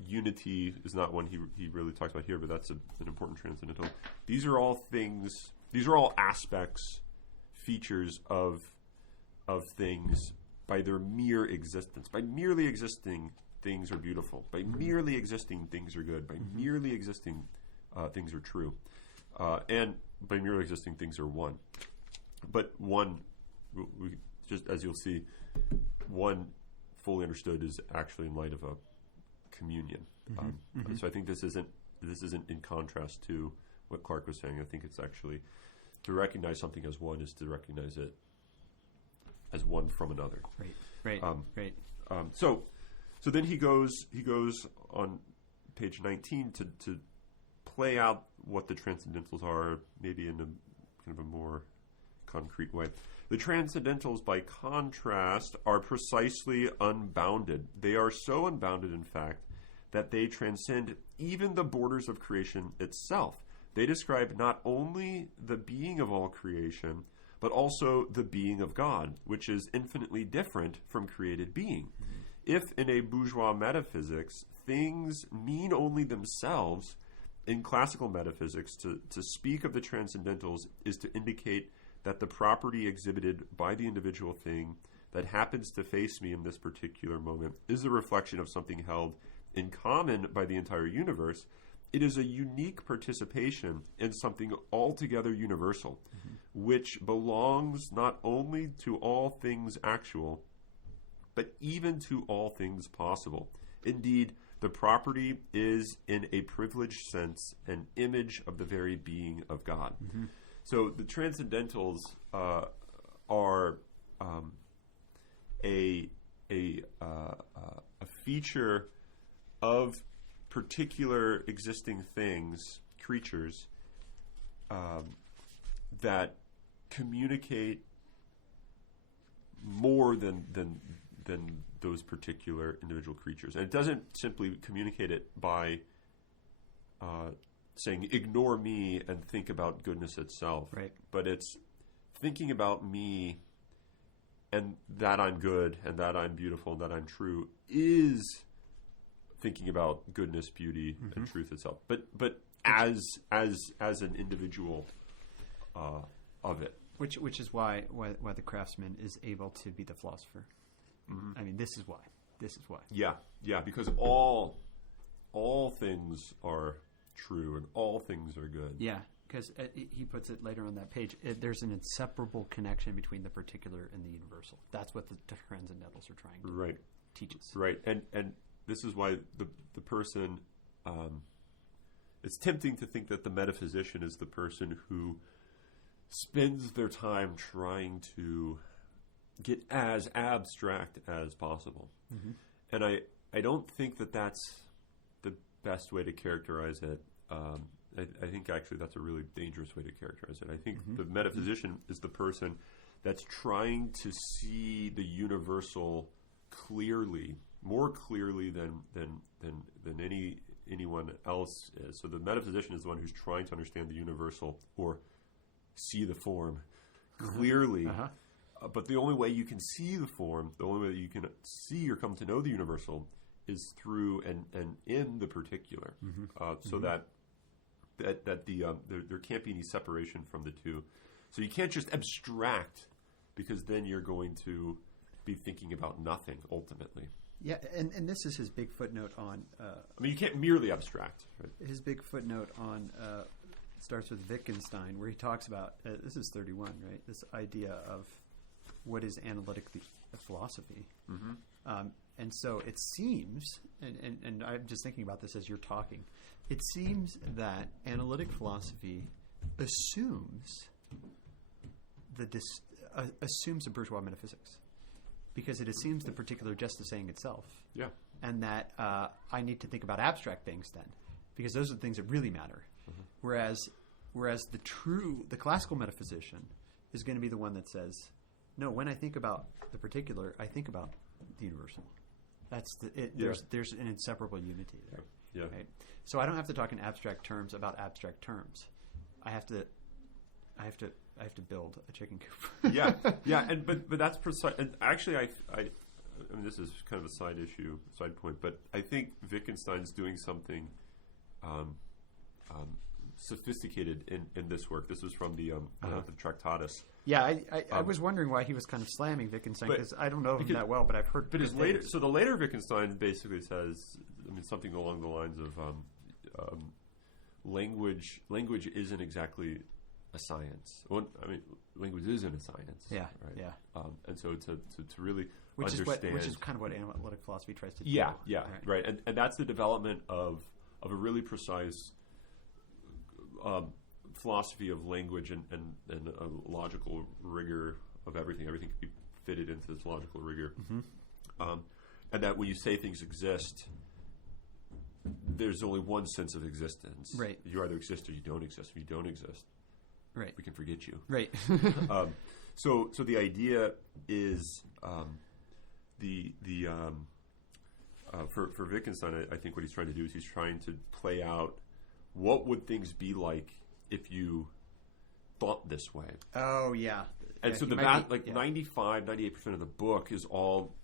unity is not one he really talks about here, but that's an important transcendental. These are all things. These are all aspects, features of things by their mere existence. By merely existing, things are beautiful. By merely existing, things are good. By merely existing, things are true. And by merely existing, things are one. But one, just as you'll see, one fully understood is actually in light of a communion. So I think this isn't in contrast to what Clark was saying. I think it's actually to recognize something as one is to recognize it as one from another. Right. So then he goes on page 19 to play out what the transcendentals are, maybe in a kind of a more concrete way. The transcendentals, by contrast, are precisely unbounded. They are so unbounded, in fact, that they transcend even the borders of creation itself. They describe not only the being of all creation, but also the being of God, which is infinitely different from created being. If in a bourgeois metaphysics, things mean only themselves, in classical metaphysics, to speak of the transcendentals is to indicate that the property exhibited by the individual thing that happens to face me in this particular moment is a reflection of something held in common by the entire universe. It is a unique participation in something altogether universal, which belongs not only to all things actual, but even to all things possible. Indeed, the property is, in a privileged sense, an image of the very being of God. So the transcendentals are a feature of particular existing things, creatures, that communicate more than those particular individual creatures. And it doesn't simply communicate it by saying, ignore me and think about goodness itself. Right. But it's thinking about me and that I'm good and that I'm beautiful and that I'm true is thinking about goodness, beauty, and truth itself. But as an individual of it. Which is why the craftsman is able to be the philosopher. I mean, this is why. Yeah, because all things are true and all things are good. Yeah, because he puts it later on that page. There's an inseparable connection between the particular and the universal. That's what the transcendentals are trying to teach us. Right, and this is why the person it's tempting to think that the metaphysician is the person who spends their time trying to get as abstract as possible. Mm-hmm. And I don't think that that's the best way to characterize it. I think actually that's a really dangerous way to characterize it. I think the metaphysician is the person that's trying to see the universal clearly, more clearly than anyone else is. So the metaphysician is the one who's trying to understand the universal or see the form clearly. But the only way you can see the form, the only way that you can see or come to know the universal is through and in the particular. So that there can't be any separation from the two. So you can't just abstract, because then you're going to be thinking about nothing ultimately. Yeah, and this is his big footnote on... you can't merely abstract. Right? His big footnote on starts with Wittgenstein, where he talks about, this is 31, right? This idea of what is analytic philosophy. And so it seems, and I'm just thinking about this as you're talking, it seems that analytic philosophy assumes a bourgeois metaphysics, because it assumes the particular just the saying itself. Yeah. And that I need to think about abstract things then, because those are the things that really matter. Whereas the classical metaphysician is going to be the one that says, no, when I think about the particular, I think about the universal. That's there's an inseparable unity there. Yeah. Right? So I don't have to talk in abstract terms about abstract terms. I have to build a chicken coop. Yeah. But that's precise. And actually, I mean, this is kind of a side point, but I think Wittgenstein's doing something sophisticated in this work. This was from the Tractatus. Yeah, I was wondering why he was kind of slamming Wittgenstein, because I don't know him that well, but I've heard. But the later Wittgenstein basically says, something along the lines of language isn't exactly a science. Well, language isn't a science. Yeah, right? Yeah. And so to really which understand, is kind of what analytic philosophy tries to do. Yeah, right. And that's the development of a really precise philosophy of language and a logical rigor of everything. Everything can be fitted into this logical rigor. And that when you say things exist, there's only one sense of existence. Right. You either exist or you don't exist. If you don't exist, right, we can forget you. Right. So the idea is for Wittgenstein, I think what he's trying to do is he's trying to play out what would things be like if you thought this way. Oh yeah. And so 95-98% of the book is all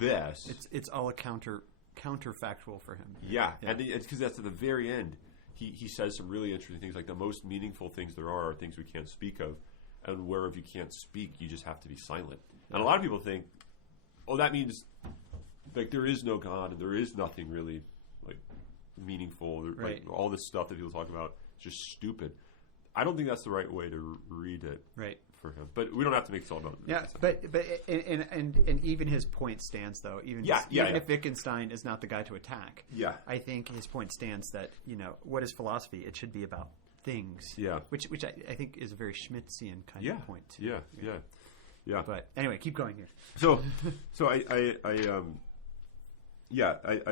this. It's all a counterfactual for him. Yeah. And because that's at the very end. He says some really interesting things, like the most meaningful things there are things we can't speak of, and wherever you can't speak, you just have to be silent. And a lot of people think, oh, that means like there is no God and there is nothing really like meaningful. Right. Like all this stuff that people talk about is just stupid. I don't think that's the right way to read it. Right. For him, but we don't have to make it all about. Yeah, but even his point stands though. Even if Wittgenstein is not the guy to attack. Yeah, I think his point stands that what is philosophy? It should be about things. Yeah, which I think is a very Schmitzian kind of point too. Yeah. But anyway, keep going here. So I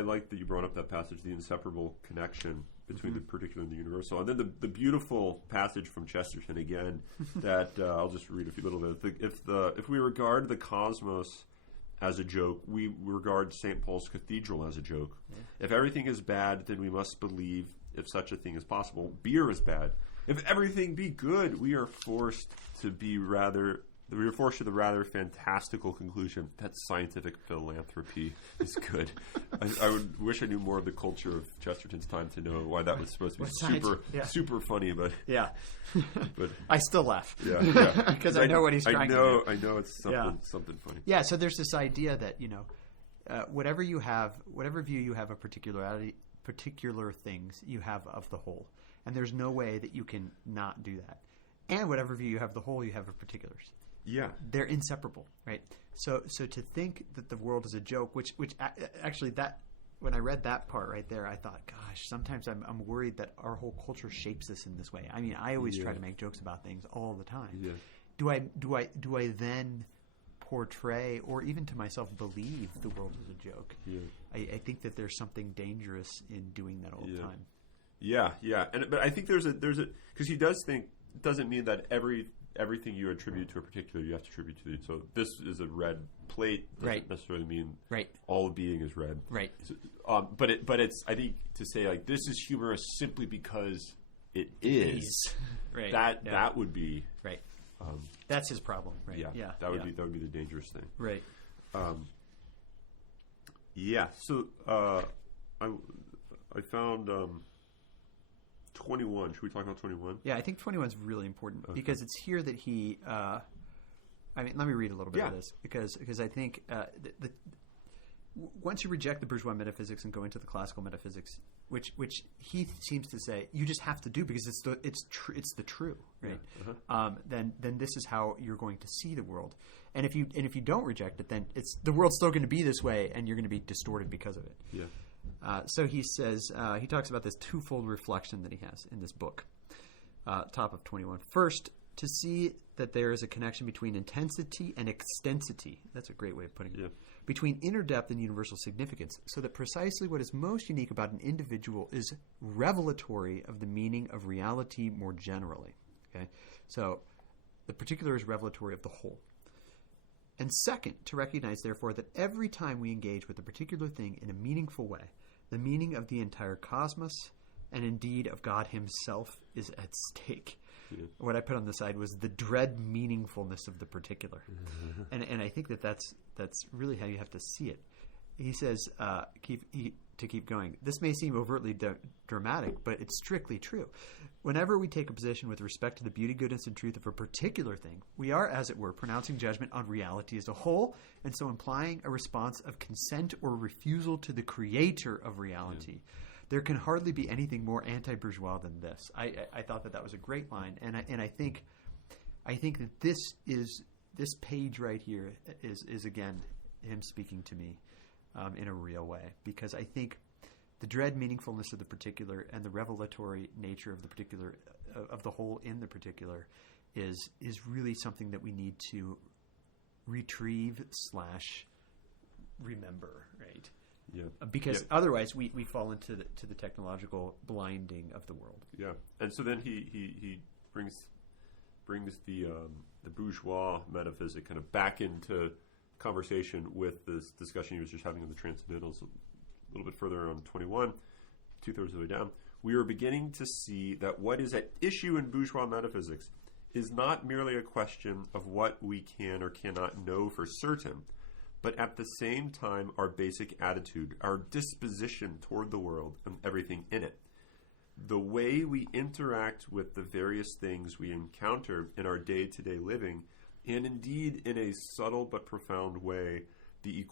like that you brought up that passage, the inseparable connection between the particular and the universal. And then the beautiful passage from Chesterton again that I'll just read a few little bit. If we regard the cosmos as a joke, we regard St. Paul's Cathedral as a joke. Yeah. If everything is bad, then we must believe, if such a thing is possible, beer is bad. If everything be good, we are forced to the rather fantastical conclusion that scientific philanthropy is good. I would wish I knew more of the culture of Chesterton's time to know why that was supposed to be super funny, but but I still laugh. Yeah, because I know what he's trying to do. I know it's something funny. Yeah, so there's this idea that whatever view you have of particular things you have of the whole, and there's no way that you can not do that. And whatever view you have of the whole, you have of particulars. Yeah, they're inseparable, right? So to think that the world is a joke, which actually that when I read that part right there, I thought, gosh, sometimes I'm worried that our whole culture shapes us in this way. I mean, I always try to make jokes about things all the time. Yeah. Do I then portray, or even to myself believe, the world is a joke? Yeah. I think that there's something dangerous in doing that all the time. Yeah, yeah. But I think there's a because he does think, it doesn't mean that everything you attribute to a particular you have to attribute to. So this is a red plate doesn't necessarily mean all being is red. Right. So, but it's, I think, to say like this is humorous simply because it is. Right. That would be right. That's his problem. Right. Yeah. That would be the dangerous thing. Right. Yeah. So I found 21. Should we talk about 21? Yeah, I think 21 is really important because it's here that he. I mean, let me read a little bit of this because I think once you reject the bourgeois metaphysics and go into the classical metaphysics, which he seems to say you just have to do because it's the true, right? Yeah. Then this is how you're going to see the world, and if you don't reject it, then the world's still going to be this way, and you're going to be distorted because of it. Yeah. So he says he talks about this twofold reflection that he has in this book, top of 21. First, to see that there is a connection between intensity and extensity. That's a great way of putting it. Yeah. Between inner depth and universal significance, so that precisely what is most unique about an individual is revelatory of the meaning of reality more generally. Okay, so the particular is revelatory of the whole. And second, to recognize, therefore, that every time we engage with a particular thing in a meaningful way, the meaning of the entire cosmos, and indeed of God himself, is at stake. Yeah. What I put on the side was the dread meaningfulness of the particular. And I think that's really how you have to see it. He says, to keep going, this may seem overtly dramatic, but it's strictly true. Whenever we take a position with respect to the beauty, goodness, and truth of a particular thing, we are, as it were, pronouncing judgment on reality as a whole, and so implying a response of consent or refusal to the creator of reality. Yeah. There can hardly be anything more anti-bourgeois than this. I thought that was a great line, and I think that this page right here is again him speaking to me in a real way, because I think the dread meaningfulness of the particular and the revelatory nature of the particular, of the whole in the particular, is really something that we need to retrieve / remember, right? Yeah. Because otherwise we fall into the technological blinding of the world. Yeah. And so then he brings the bourgeois metaphysic kind of back into conversation with this discussion he was just having of the transcendentals. A little bit further on 21, 2/3 of the way down, we are beginning to see that what is at issue in bourgeois metaphysics is not merely a question of what we can or cannot know for certain, but at the same time our basic attitude, our disposition toward the world and everything in it. The way we interact with the various things we encounter in our day-to-day living, and indeed in a subtle but profound way, the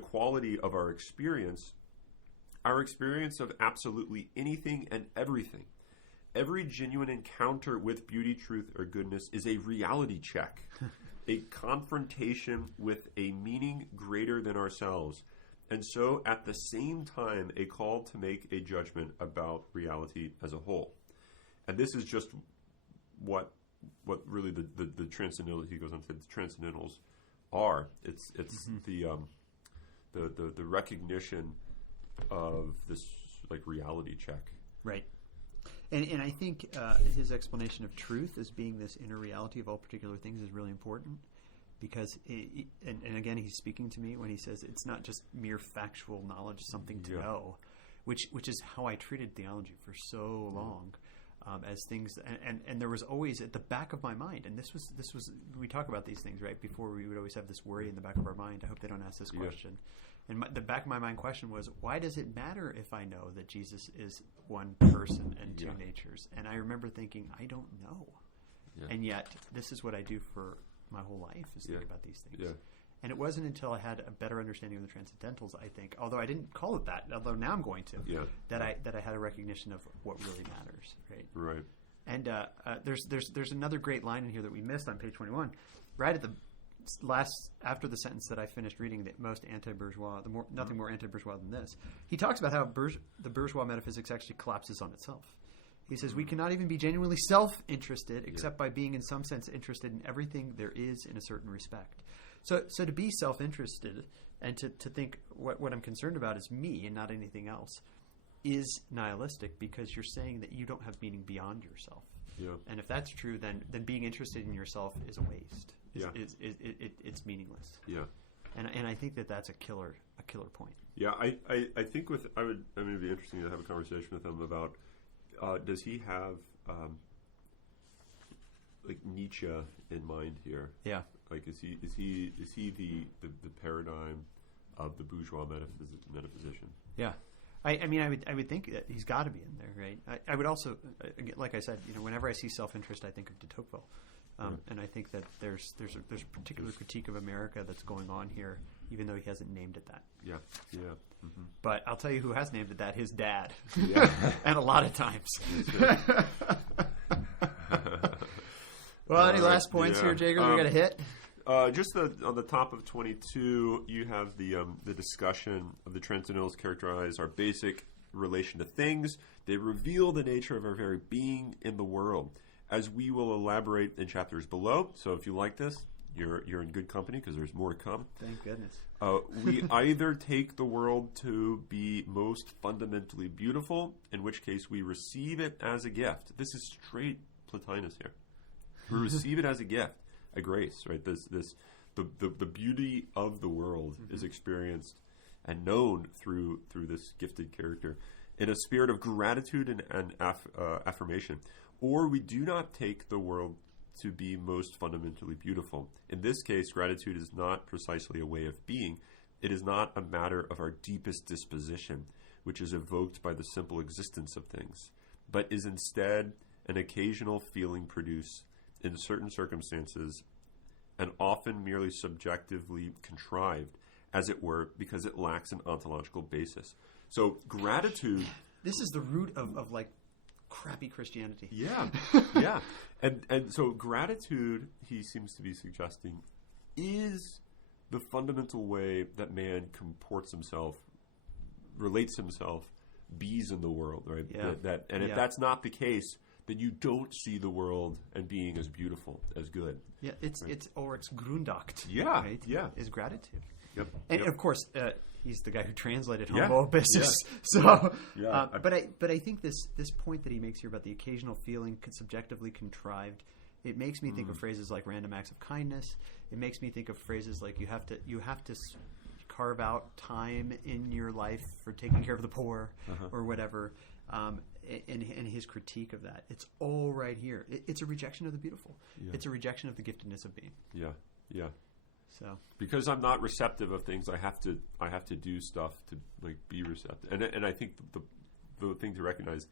quality of our experience of absolutely anything and everything. Every genuine encounter with beauty, truth, or goodness is a reality check, a confrontation with a meaning greater than ourselves, and so at the same time a call to make a judgment about reality as a whole. And this is just what really the transcendental, he goes on to the transcendentals are. It's the recognition of this like reality check. Right. And I think his explanation of truth as being this inner reality of all particular things is really important, because and again he's speaking to me when he says it's not just mere factual knowledge, something to know, which is how I treated theology for so long. As things, and there was always at the back of my mind, and this was we talk about these things right before, we would always have this worry in the back of our mind. I hope they don't ask this question. And the back of my mind question was, why does it matter if I know that Jesus is one person and two natures? And I remember thinking, I don't know, and yet this is what I do for my whole life, is think about these things. Yeah. And it wasn't until I had a better understanding of the transcendentals, I think, although I didn't call it that, although now I'm going to, that I had a recognition of what really matters, right? Right. And there's another great line in here that we missed on page 21, right at the after the sentence that I finished reading, the most anti-bourgeois, nothing more anti-bourgeois than this. He talks about how the bourgeois metaphysics actually collapses on itself. He says we cannot even be genuinely self-interested except by being in some sense interested in everything there is in a certain respect. So to be self-interested and to think what I'm concerned about is me and not anything else is nihilistic, because you're saying that you don't have meaning beyond yourself. Yeah. And if that's true, then being interested in yourself is a waste. It's meaningless. Yeah. And I think that's a killer point. Yeah, I think it would be interesting to have a conversation with him about does he have like Nietzsche in mind here? Yeah. Like is he the paradigm of the bourgeois metaphysician? Yeah. I mean, I would think that he's got to be in there, right? I would also, like I said, whenever I see self-interest, I think of de Tocqueville, and I think that there's a particular critique of America that's going on here, even though he hasn't named it that. Yeah, yeah. Mm-hmm. But I'll tell you who has named it that: his dad, Yeah. and a lot of times. Well, any last points here, Jager? We got a hit. Just on the top of 22, you have the discussion of the transcendentals characterize our basic relation to things. They reveal the nature of our very being in the world, as we will elaborate in chapters below. So if you like this, you're in good company, because there's more to come. Thank goodness. We either take the world to be most fundamentally beautiful, in which case we receive it as a gift. This is straight Plotinus here. We receive it as a gift. A grace, right? The beauty of the world is experienced and known through this gifted character in a spirit of gratitude and affirmation. Or we do not take the world to be most fundamentally beautiful. In this case, gratitude is not precisely a way of being. It is not a matter of our deepest disposition, which is evoked by the simple existence of things, but is instead an occasional feeling produced in certain circumstances, and often merely subjectively contrived, as it were, because it lacks an ontological basis. So gratitude... This is the root of like crappy Christianity. Yeah, yeah. And so gratitude, he seems to be suggesting, is the fundamental way that man comports himself, relates himself, bees in the world, right? Yeah. If that's not the case, then you don't see the world and being as beautiful, as good. Yeah, it's Ulrich's Grundakt. Yeah, right? yeah. Is gratitude. Yep. And of course, he's the guy who translated Yeah. Homo Opus. Yeah. So, Yeah. but I think this point that he makes here about the occasional feeling subjectively contrived, it makes me think of phrases like random acts of kindness. It makes me think of phrases like you have to carve out time in your life for taking care of the poor or whatever. And his critique of that, it's all right here. It's a rejection of the beautiful. Yeah. It's a rejection of the giftedness of being. Yeah, yeah. So because I'm not receptive of things, I have to do stuff to like be receptive. And I think the thing to recognize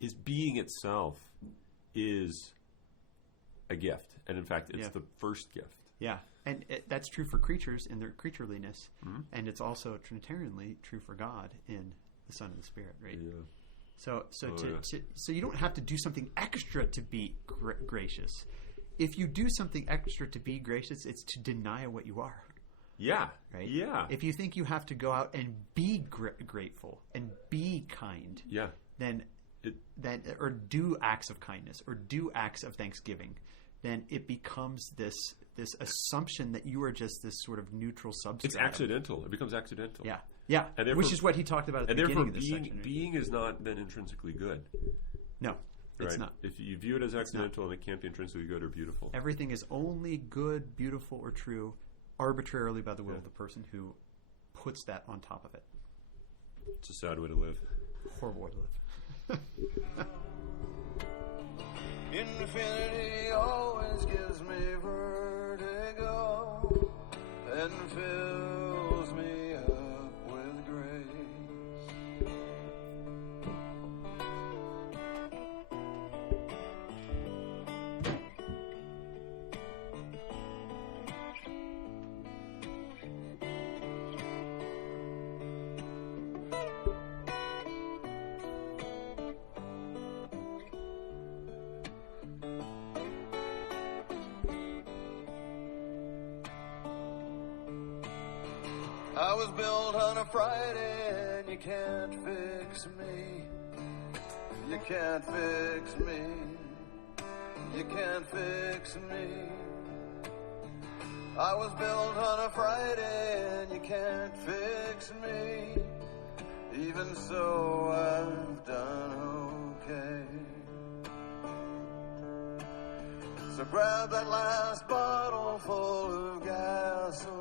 is being itself is a gift, and in fact, it's the first gift. Yeah, and that's true for creatures in their creatureliness, and it's also Trinitarianly true for God in the Son and the Spirit, right? Yeah. So you don't have to do something extra to be gracious. If you do something extra to be gracious, it's to deny what you are. Yeah. Right? Yeah. If you think you have to go out and be grateful and be kind, then or do acts of kindness or do acts of thanksgiving, then it becomes this assumption that you are just this sort of neutral substrate. It's accidental. It becomes accidental. Yeah. Yeah, which is what he talked about at the beginning of this section. And therefore, being is not then intrinsically good. No, it's not. If you view it as accidental, and it can't be intrinsically good or beautiful. Everything is only good, beautiful, or true arbitrarily by the will of the person who puts that on top of it. It's a sad way to live. Horrible way to live. Infinity always gives me vertigo and fills me up with grace. was built on a Friday and you can't fix me. You can't fix me. You can't fix me. I was built on a Friday and you can't fix me. Even so, I've done okay. So grab that last bottle full of gasoline.